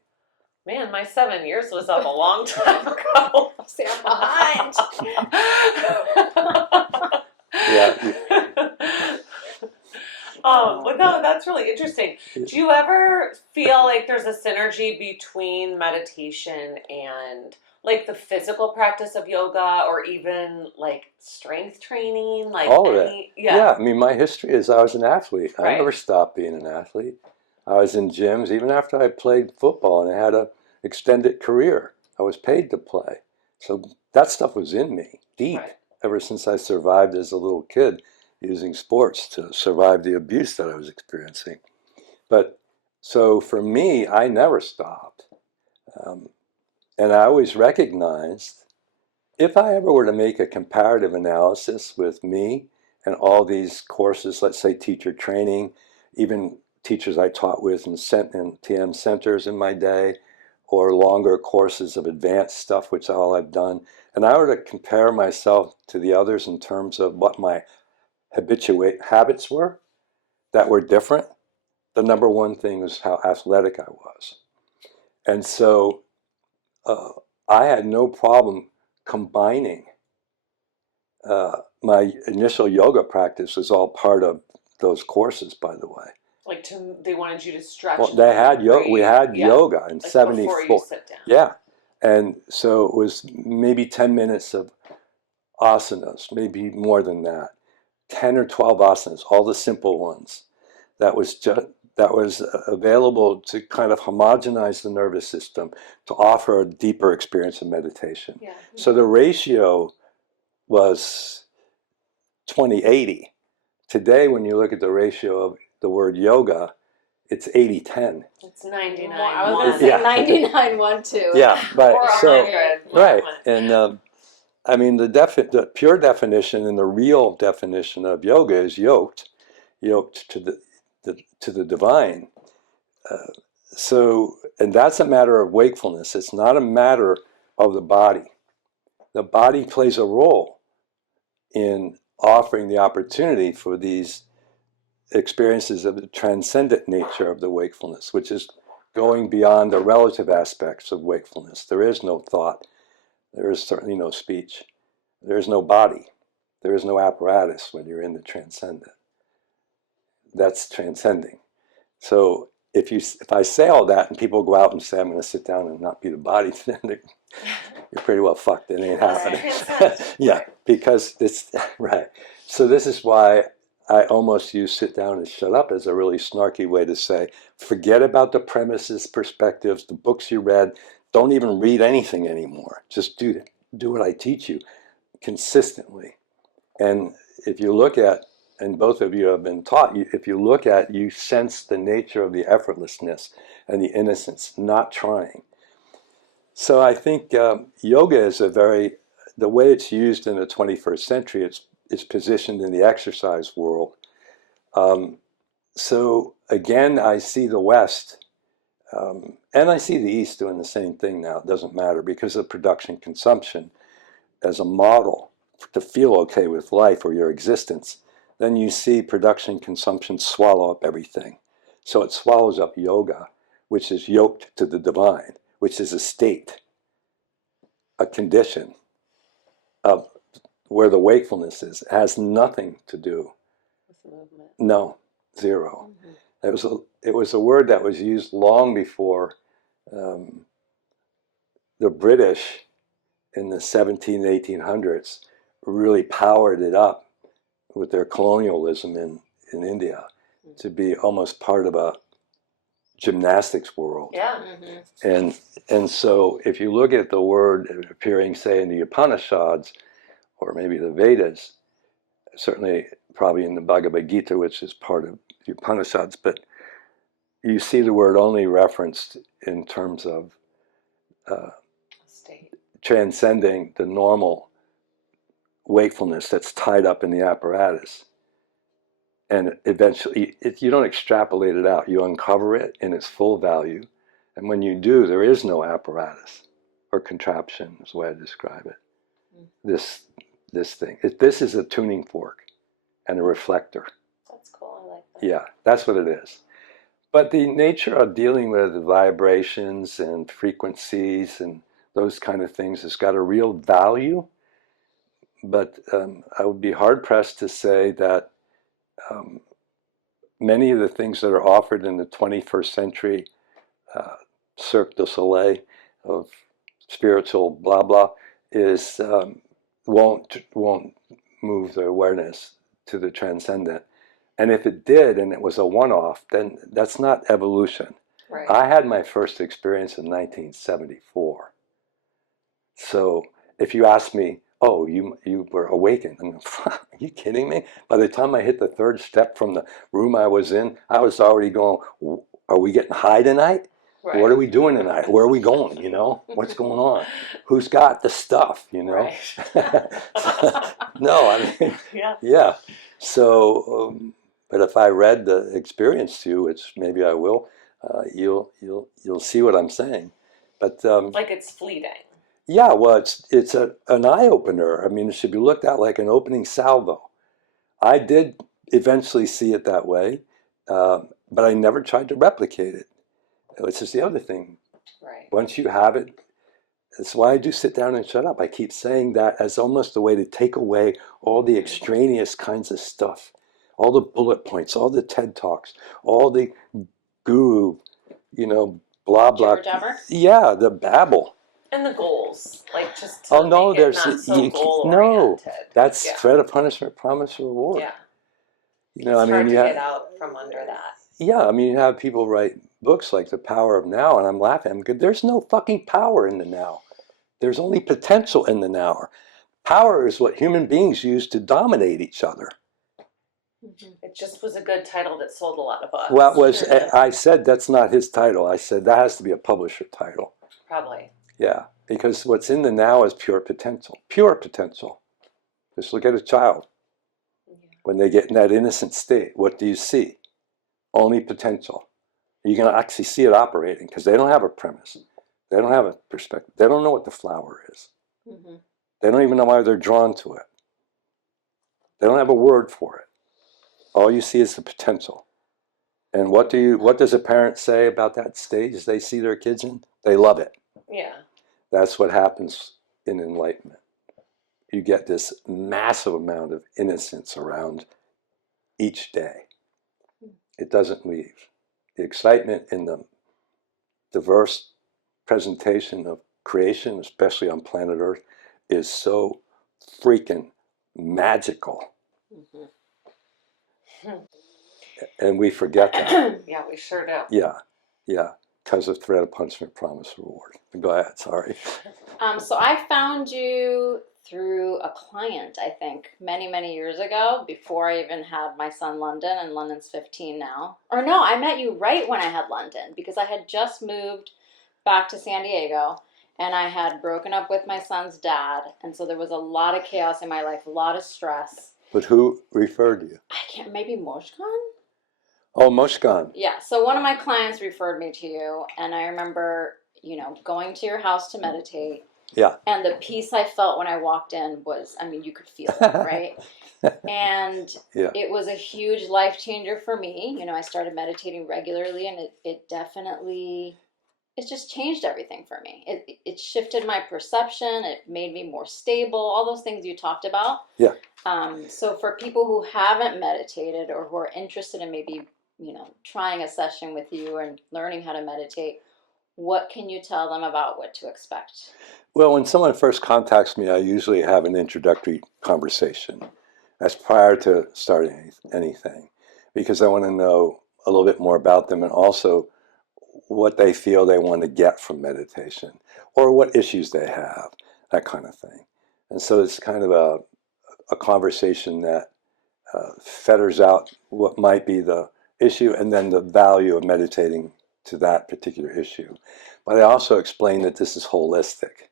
Man, my 7 years was up a long time ago. See, I'm behind. Yeah. But no, that's really interesting. Do you ever feel like there's a synergy between meditation and like the physical practice of yoga, or even like strength training? Like All of it. Yeah. I mean, my history is I was an athlete. I Right. never stopped being an athlete. I was in gyms even after I played football and I had a extended career. I was paid to play. So that stuff was in me deep Right. ever since I survived as a little kid using sports to survive the abuse that I was experiencing. But so for me, I never stopped. And I always recognized if I ever were to make a comparative analysis with me and all these courses, let's say teacher training, even teachers I taught with in TM centers in my day, or longer courses of advanced stuff, which all I've done, and I were to compare myself to the others in terms of what my habituate habits were that were different, the number one thing was how athletic I was. And so I had no problem combining. My initial yoga practice was all part of those courses, by the way. Like they wanted you to stretch. Well, they had yoga. We had yoga in like '74. Before you sit down. Yeah, and so it was maybe 10 minutes of asanas, maybe more than that, 10 or 12 asanas, all the simple ones. That was available to kind of homogenize the nervous system to offer a deeper experience of meditation. Yeah. So the ratio was 20/80. Today, when you look at the ratio of the word yoga, it's 80/10. It's 99. I was going to say Yeah. 99-1-2. Yeah, right. Or So 100. right, and I mean the pure definition and the real definition of yoga is yoked to the divine. And that's a matter of wakefulness. It's not a matter of the body. The body plays a role in offering the opportunity for these experiences of the transcendent nature of the wakefulness, which is going beyond the relative aspects of wakefulness. There is no thought. There is certainly no speech. There is no body. There is no apparatus when you're in the transcendent. That's transcending. So if I say all that and people go out and say I'm going to sit down and not be the body, then you're pretty well fucked. It ain't happening. Yeah, because it's right. So this is why I almost use sit down and shut up as a really snarky way to say, forget about the premises, perspectives, the books you read. Don't even read anything anymore. Just do what I teach you consistently. And if you look at, and both of you have been taught, if you look at, you sense the nature of the effortlessness and the innocence, not trying. So I think yoga is the way it's used in the 21st century, it's positioned in the exercise world. So again, I see the West, and I see the East doing the same thing now. It doesn't matter because of production consumption as a model to feel okay with life or your existence. Then you see production consumption swallow up everything. So it swallows up yoga, which is yoked to the divine, which is a state, a condition of where the wakefulness is. It has nothing to do with movement. No, zero. Mm-hmm. It was a word that was used long before the British in the 1800s really powered it up with their colonialism in India to be almost part of a gymnastics world. Yeah. And so if you look at the word appearing, say, in the Upanishads, or maybe the Vedas, certainly probably in the Bhagavad Gita, which is part of the Upanishads, but you see the word only referenced in terms of State. transcending the normal wakefulness that's tied up in the apparatus. And eventually, you don't extrapolate it out. You uncover it in its full value. And when you do, there is no apparatus or contraption, is the way I describe it. This thing. This is a tuning fork and a reflector. That's cool. I like that. Yeah, that's what it is. But the nature of dealing with vibrations and frequencies and those kind of things has got a real value. But I would be hard-pressed to say that many of the things that are offered in the 21st century Cirque du Soleil of spiritual blah blah is won't move the awareness to the transcendent. And if it did, and it was a one-off, then that's not evolution. Right. I had my first experience in 1974. So if you ask me, oh, you were awakened, I'm like, are you kidding me? By the time I hit the third step from the room I was in, I was already going, are we getting high tonight? Right. What are we doing tonight? Where are we going? You know, what's going on? Who's got the stuff? You know. Right. No, I mean, yeah. So, but if I read the experience to you, which maybe I will, you'll see what I'm saying. But like it's fleeting. yeah, well, it's an eye opener. I mean, it should be looked at like an opening salvo. I did eventually see it that way, but I never tried to replicate it. It's just the other thing. Right. Once you have it, that's why I do sit down and shut up. I keep saying that as almost a way to take away all the extraneous kinds of stuff, all the bullet points, all the TED Talks, all the guru, blah, blah. Jibber-jabber? Yeah, the babble. And the goals, like just to make it not so goal-oriented. No, that's threat of punishment, promise, reward. Yeah. It's hard to get out from under that. Yeah, I mean, you have people write books like The Power of Now, and I'm laughing because there's no fucking power in the now. There's only potential in the now. Power is what human beings use to dominate each other. It just was a good title that sold a lot of books. Well, I said that's not his title. I said that has to be a publisher title. Probably. Yeah, because what's in the now is pure potential. Pure potential. Just look at a child. When they get in that innocent state, what do you see? Only potential. You're going to actually see it operating because they don't have a premise. They don't have a perspective. They don't know what the flower is. They don't even know why they're drawn to it. They don't have a word for it. All you see is the potential. And what does a parent say about that stage they see their kids in? They love it. Yeah. That's what happens in enlightenment. You get this massive amount of innocence around each day. It doesn't leave. The excitement in the diverse presentation of creation, especially on planet Earth, is so freaking magical. And we forget that. Yeah, we sure do. Yeah. Because of threat of punishment, promise, reward. Go ahead, sorry. So I found you through a client, I think, many, many years ago, before I even had my son London, and London's 15 now. Or no, I met you right when I had London, because I had just moved back to San Diego, and I had broken up with my son's dad, and so there was a lot of chaos in my life, a lot of stress. But who referred you? Maybe Moshkan? Oh, Moshkan. Yeah, so one of my clients referred me to you, and I remember, going to your house to meditate. Yeah. And the peace I felt when I walked in was, you could feel it, right? And it was a huge life changer for me. I started meditating regularly, and it definitely, it just changed everything for me. It shifted my perception. It made me more stable, all those things you talked about. Yeah. So for people who haven't meditated or who are interested in maybe, trying a session with you and learning how to meditate, what can you tell them about what to expect? Well, when someone first contacts me, I usually have an introductory conversation. That's prior to starting anything, because I want to know a little bit more about them and also what they feel they want to get from meditation, or what issues they have, that kind of thing. And so it's kind of a conversation that fetters out what might be the issue and then the value of meditating to that particular issue. But I also explain that this is holistic.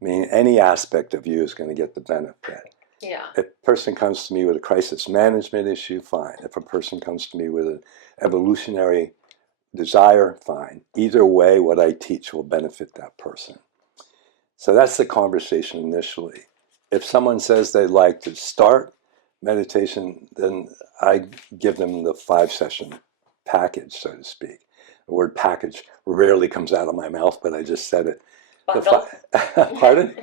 I mean, any aspect of you is going to get the benefit. Yeah. If a person comes to me with a crisis management issue, fine. If a person comes to me with an evolutionary desire, fine. Either way, what I teach will benefit that person. So that's the conversation initially. If someone says they'd like to start meditation, then I give them the 5-session package, so to speak. The word package rarely comes out of my mouth, but I just said it. Bundle. Pardon?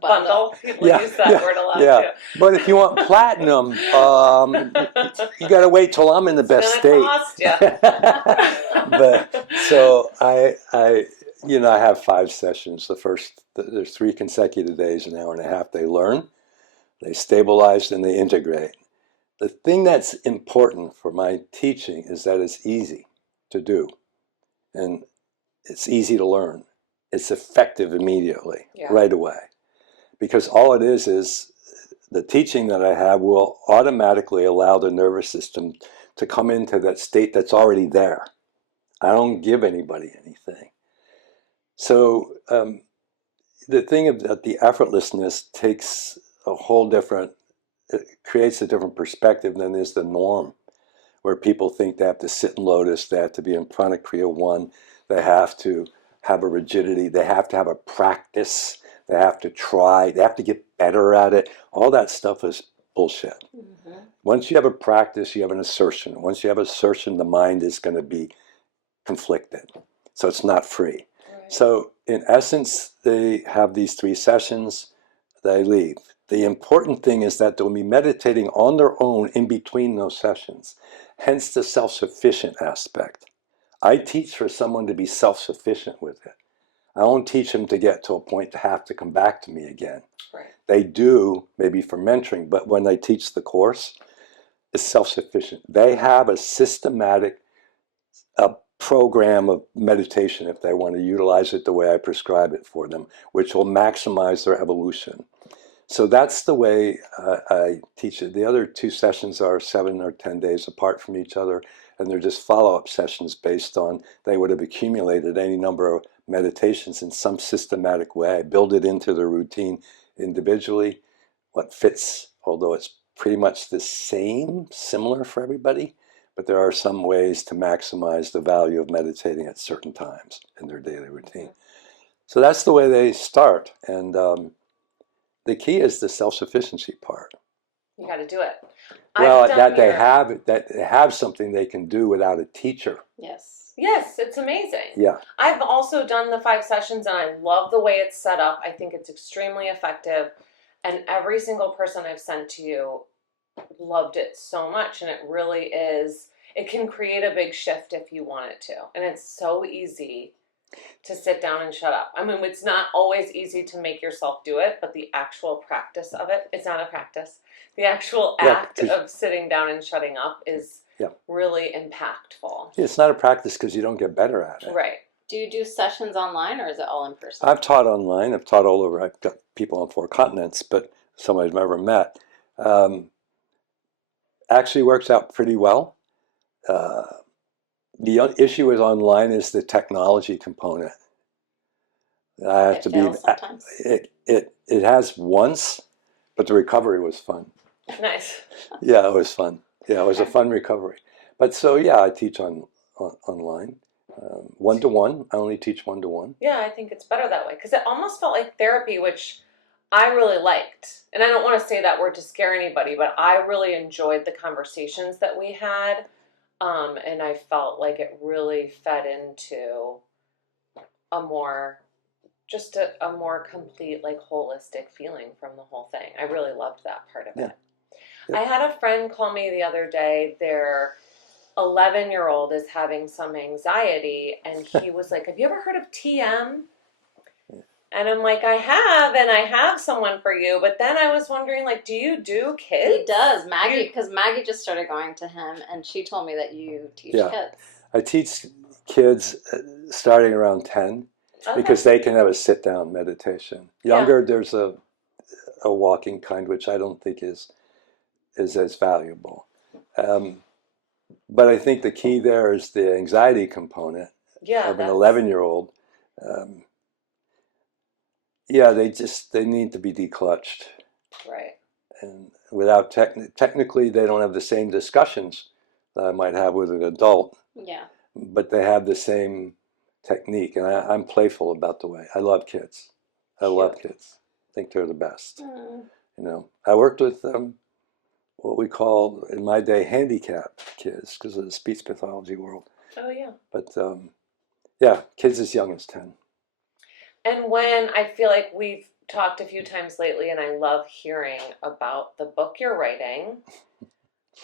Bundle. People use that word a lot too. But if you want platinum, you got to wait till I'm in the best state. Cost you. But so I have 5 sessions. There's 3 consecutive days, an hour and a half. They learn, they stabilize, and they integrate. The thing that's important for my teaching is that it's easy to do, and it's easy to learn. It's effective immediately, right away. Because all it is the teaching that I have will automatically allow the nervous system to come into that state that's already there. I don't give anybody anything. So the thing about the effortlessness takes a whole different, it creates a different perspective than is the norm, where people think they have to sit in lotus, they have to be in prana kriya 1, they have to have a rigidity, they have to have a practice, they have to try, they have to get better at it. All that stuff is bullshit. Mm-hmm. Once you have a practice, you have an assertion. Once you have assertion, the mind is going to be conflicted. So it's not free. Right. So in essence, they have these 3 sessions, they leave. The important thing is that they'll be meditating on their own in between those sessions, hence the self-sufficient aspect. I teach for someone to be self-sufficient with it. I don't teach them to get to a point to have to come back to me again. Right. They do, maybe for mentoring, but when I teach the course, it's self-sufficient. They have a systematic program of meditation if they want to utilize it the way I prescribe it for them, which will maximize their evolution. So that's the way I teach it. The other 2 sessions are 7 or 10 days apart from each other, and they're just follow-up sessions based on they would have accumulated any number of meditations in some systematic way. I build it into the routine individually, what fits, although it's pretty much the same, similar for everybody, but there are some ways to maximize the value of meditating at certain times in their daily routine. So that's the way they start, and the key is the self-sufficiency part. You got to do it. Well, that they have something they can do without a teacher. Yes. Yes, it's amazing. Yeah. I've also done the 5 sessions, and I love the way it's set up. I think it's extremely effective, and every single person I've sent to you loved it so much, and it really is. It can create a big shift if you want it to, and it's so easy to sit down and shut up. I mean, it's not always easy to make yourself do it, but the actual practice of it, it's not a practice. The actual act of sitting down and shutting up is really impactful. It's not a practice because you don't get better at it. Right. Do you do sessions online or is it all in person? I've taught online. I've taught all over. I've got people on 4 continents, but some I've never met. Actually works out pretty well. The issue with online is the technology component. I have to be. Sometimes. It has once, but the recovery was fun. Nice. Yeah, it was fun. Yeah, it was a fun recovery. But so yeah, I teach online, 1-to-1. I only teach 1-to-1. Yeah, I think it's better that way because it almost felt like therapy, which I really liked. And I don't want to say that word to scare anybody, but I really enjoyed the conversations that we had. And I felt like it really fed into a more complete, like, holistic feeling from the whole thing. I really loved that part of it. Yeah. I had a friend call me the other day. Their 11-year-old is having some anxiety, and he was like, "Have you ever heard of TM?" And I'm like, I have someone for you. But then I was wondering, like, do you do kids? He does. Maggie, because Maggie just started going to him, and she told me that you teach kids. I teach kids starting around 10 Okay. because they can have a sit-down meditation. Younger, there's a walking kind, which I don't think is as valuable. But I think the key there is the anxiety component of an 11-year-old. They need to be declutched. Right. And without technically, they don't have the same discussions that I might have with an adult. Yeah. But they have the same technique. And I'm playful about the way. I love kids. I love kids. I think they're the best. I worked with what we call, in my day, handicapped kids because of the speech pathology world. Oh, yeah. But kids as young as 10. And when I feel like we've talked a few times lately, and I love hearing about the book you're writing.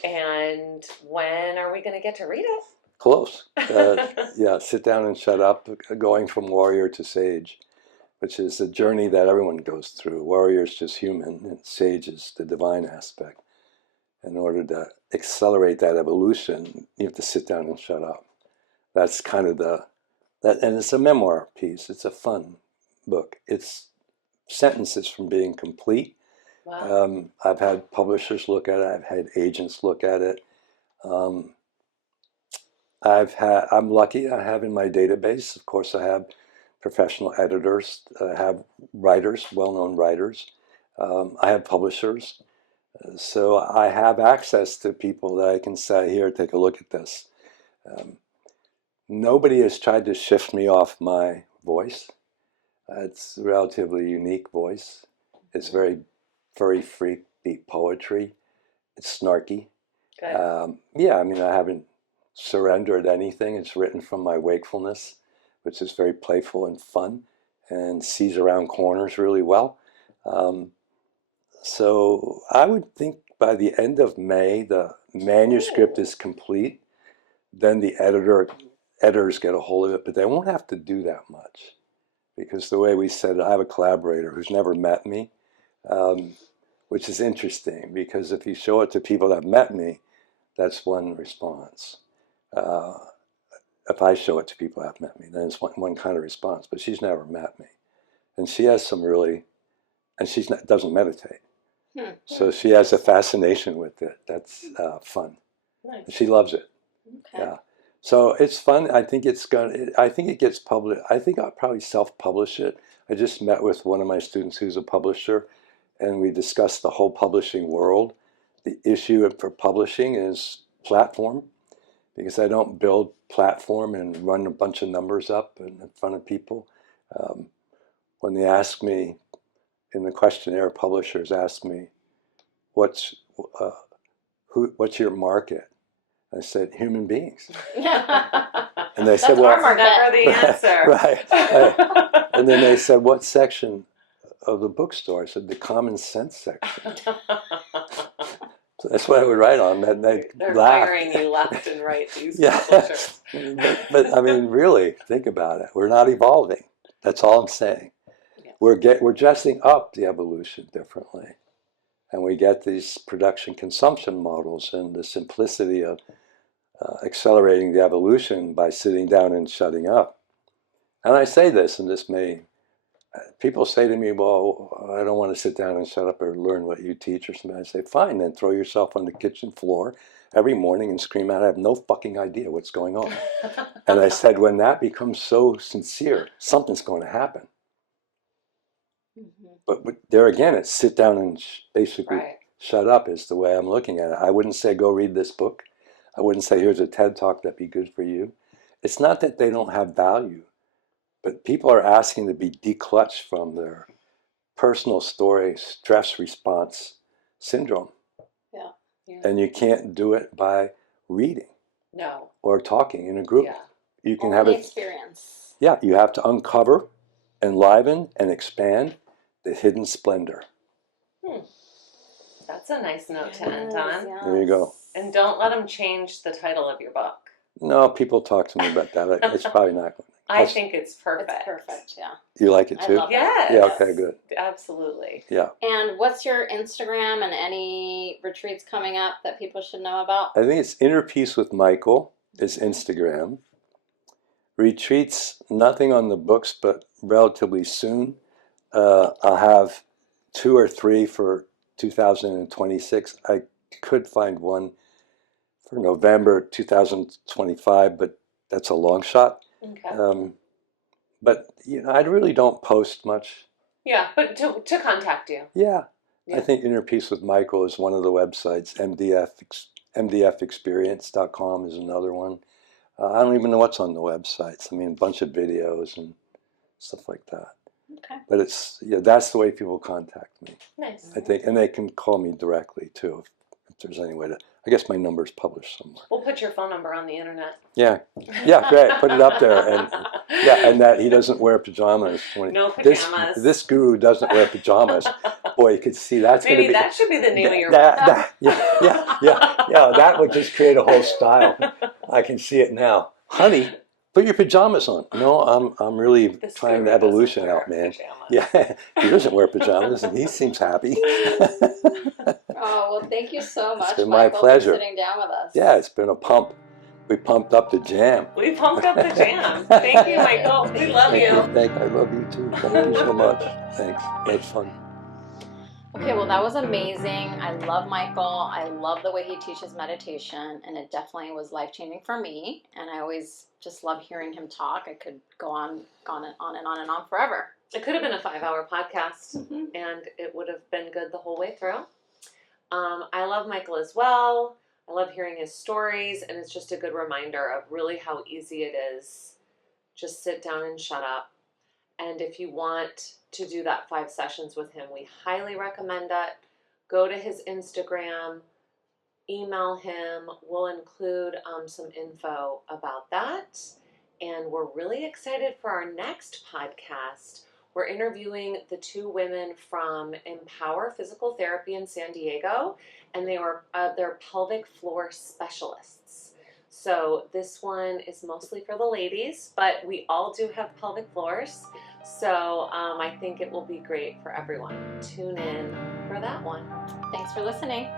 And when are we going to get to read it? Close. Sit down and shut up, going from warrior to sage, which is a journey that everyone goes through. Warrior is just human, and sage is the divine aspect. In order to accelerate that evolution, you have to sit down and shut up. That's kind of and it's a memoir piece. It's a fun book. It's sentences from being complete. Wow. I've had publishers look at it. I've had agents look at it. I'm lucky. I have in my database, of course, I have professional editors. I have writers, well-known writers. I have publishers. So I have access to people that I can say, here, take a look at this. Nobody has tried to shift me off my voice. It's a relatively unique voice. It's very, very free beat poetry. It's snarky. Good. I haven't surrendered anything. It's written from my wakefulness, which is very playful and fun and sees around corners really well. So I would think by the end of May, the manuscript is complete. Then the editors get a hold of it, but they won't have to do that much. Because the way we said it, I have a collaborator who's never met me, which is interesting because if you show it to people that have met me, that's one response. If I show it to people that have met me, then it's one kind of response, but she's never met me. And she has and she doesn't meditate. So she has a fascination with it. That's fun. Nice. She loves it. Okay. Yeah. So it's fun. I think it gets published. I think I'll probably self-publish it. I just met with one of my students who's a publisher, and we discussed the whole publishing world. The issue for publishing is platform, because I don't build platform and run a bunch of numbers up in front of people. When they ask me, in the questionnaire, publishers ask me, what's your market? I said, human beings. And they said, well, that's never the answer. right. And then they said, what section of the bookstore? I said, the common sense section. So that's what I would write on. And they're firing you left and right, these publishers. but I mean, really, think about it. We're not evolving. That's all I'm saying. Yeah. We're dressing up the evolution differently. And we get these production consumption models and the simplicity of accelerating the evolution by sitting down and shutting up. And I say this, and people say to me, well, I don't want to sit down and shut up or learn what you teach or something. I say, fine, then throw yourself on the kitchen floor every morning and scream out, I have no fucking idea what's going on. And I said, when that becomes so sincere, something's going to happen. But there again, it's sit down and basically shut up is the way I'm looking at it. I wouldn't say go read this book. I wouldn't say here's a TED Talk that'd be good for you. It's not that they don't have value, but people are asking to be declutched from their personal story stress response syndrome. Yeah. And you can't do it by reading. No. Or talking in a group. Yeah. You can have an experience. Yeah, you have to uncover, enliven, and expand the hidden splendor. That's a nice note to end on. Yes. There you go. And don't let them change the title of your book. No, people talk to me about that. It's probably not going to. I think it's perfect. It's perfect, yeah. You like it too? I love yes. Yeah, okay, good. Absolutely. Yeah. And what's your Instagram and any retreats coming up that people should know about? I think it's Inner Peace with Michael is Instagram. Retreats, nothing on the books, but relatively soon. I'll have 2 or 3 for 2026. I could find one for November 2025, but that's a long shot. Okay. But I really don't post much. Yeah, but to contact you. Yeah. Yeah. I think Inner Peace with Michael is one of the websites. MDFexperience.com is another one. I don't even know what's on the websites. I mean, a bunch of videos and stuff like that. Okay. But that's the way people contact me. Nice. I think, and they can call me directly too, if there's any way to. I guess my number's published somewhere. We'll put your phone number on the internet. Yeah, great. Put it up there, and that he doesn't wear pajamas. No pajamas. This guru doesn't wear pajamas. Boy, you could see that's going to be. That should be the name of your. Yeah. That would just create a whole style. I can see it now, honey. Put your pajamas on. No, I'm really trying the evolution out, man. Pajamas. Yeah, he doesn't wear pajamas, and he seems happy. Oh, well, thank you so much, It's been Michael, my pleasure. for sitting down with us. Yeah, it's been a pump. We pumped up the jam. We pumped up the jam. Thank you, Michael. We love you. I love you too. Thank you so much. Thanks. That's fun. Okay, well, that was amazing. I love Michael. I love the way he teaches meditation, and it definitely was life-changing for me. And I always just love hearing him talk. I could go on and on forever. It could have been a 5-hour podcast, and it would have been good the whole way through. I love Michael as well. I love hearing his stories, and it's just a good reminder of really how easy it is. Just sit down and shut up. And if you want to do that 5 sessions with him, we highly recommend it. Go to his Instagram, email him. We'll include some info about that. And we're really excited for our next podcast. We're interviewing the 2 women from Empower Physical Therapy in San Diego, and they're pelvic floor specialists. So this one is mostly for the ladies, but we all do have pelvic floors. So I think it will be great for everyone. Tune in for that one. Thanks for listening.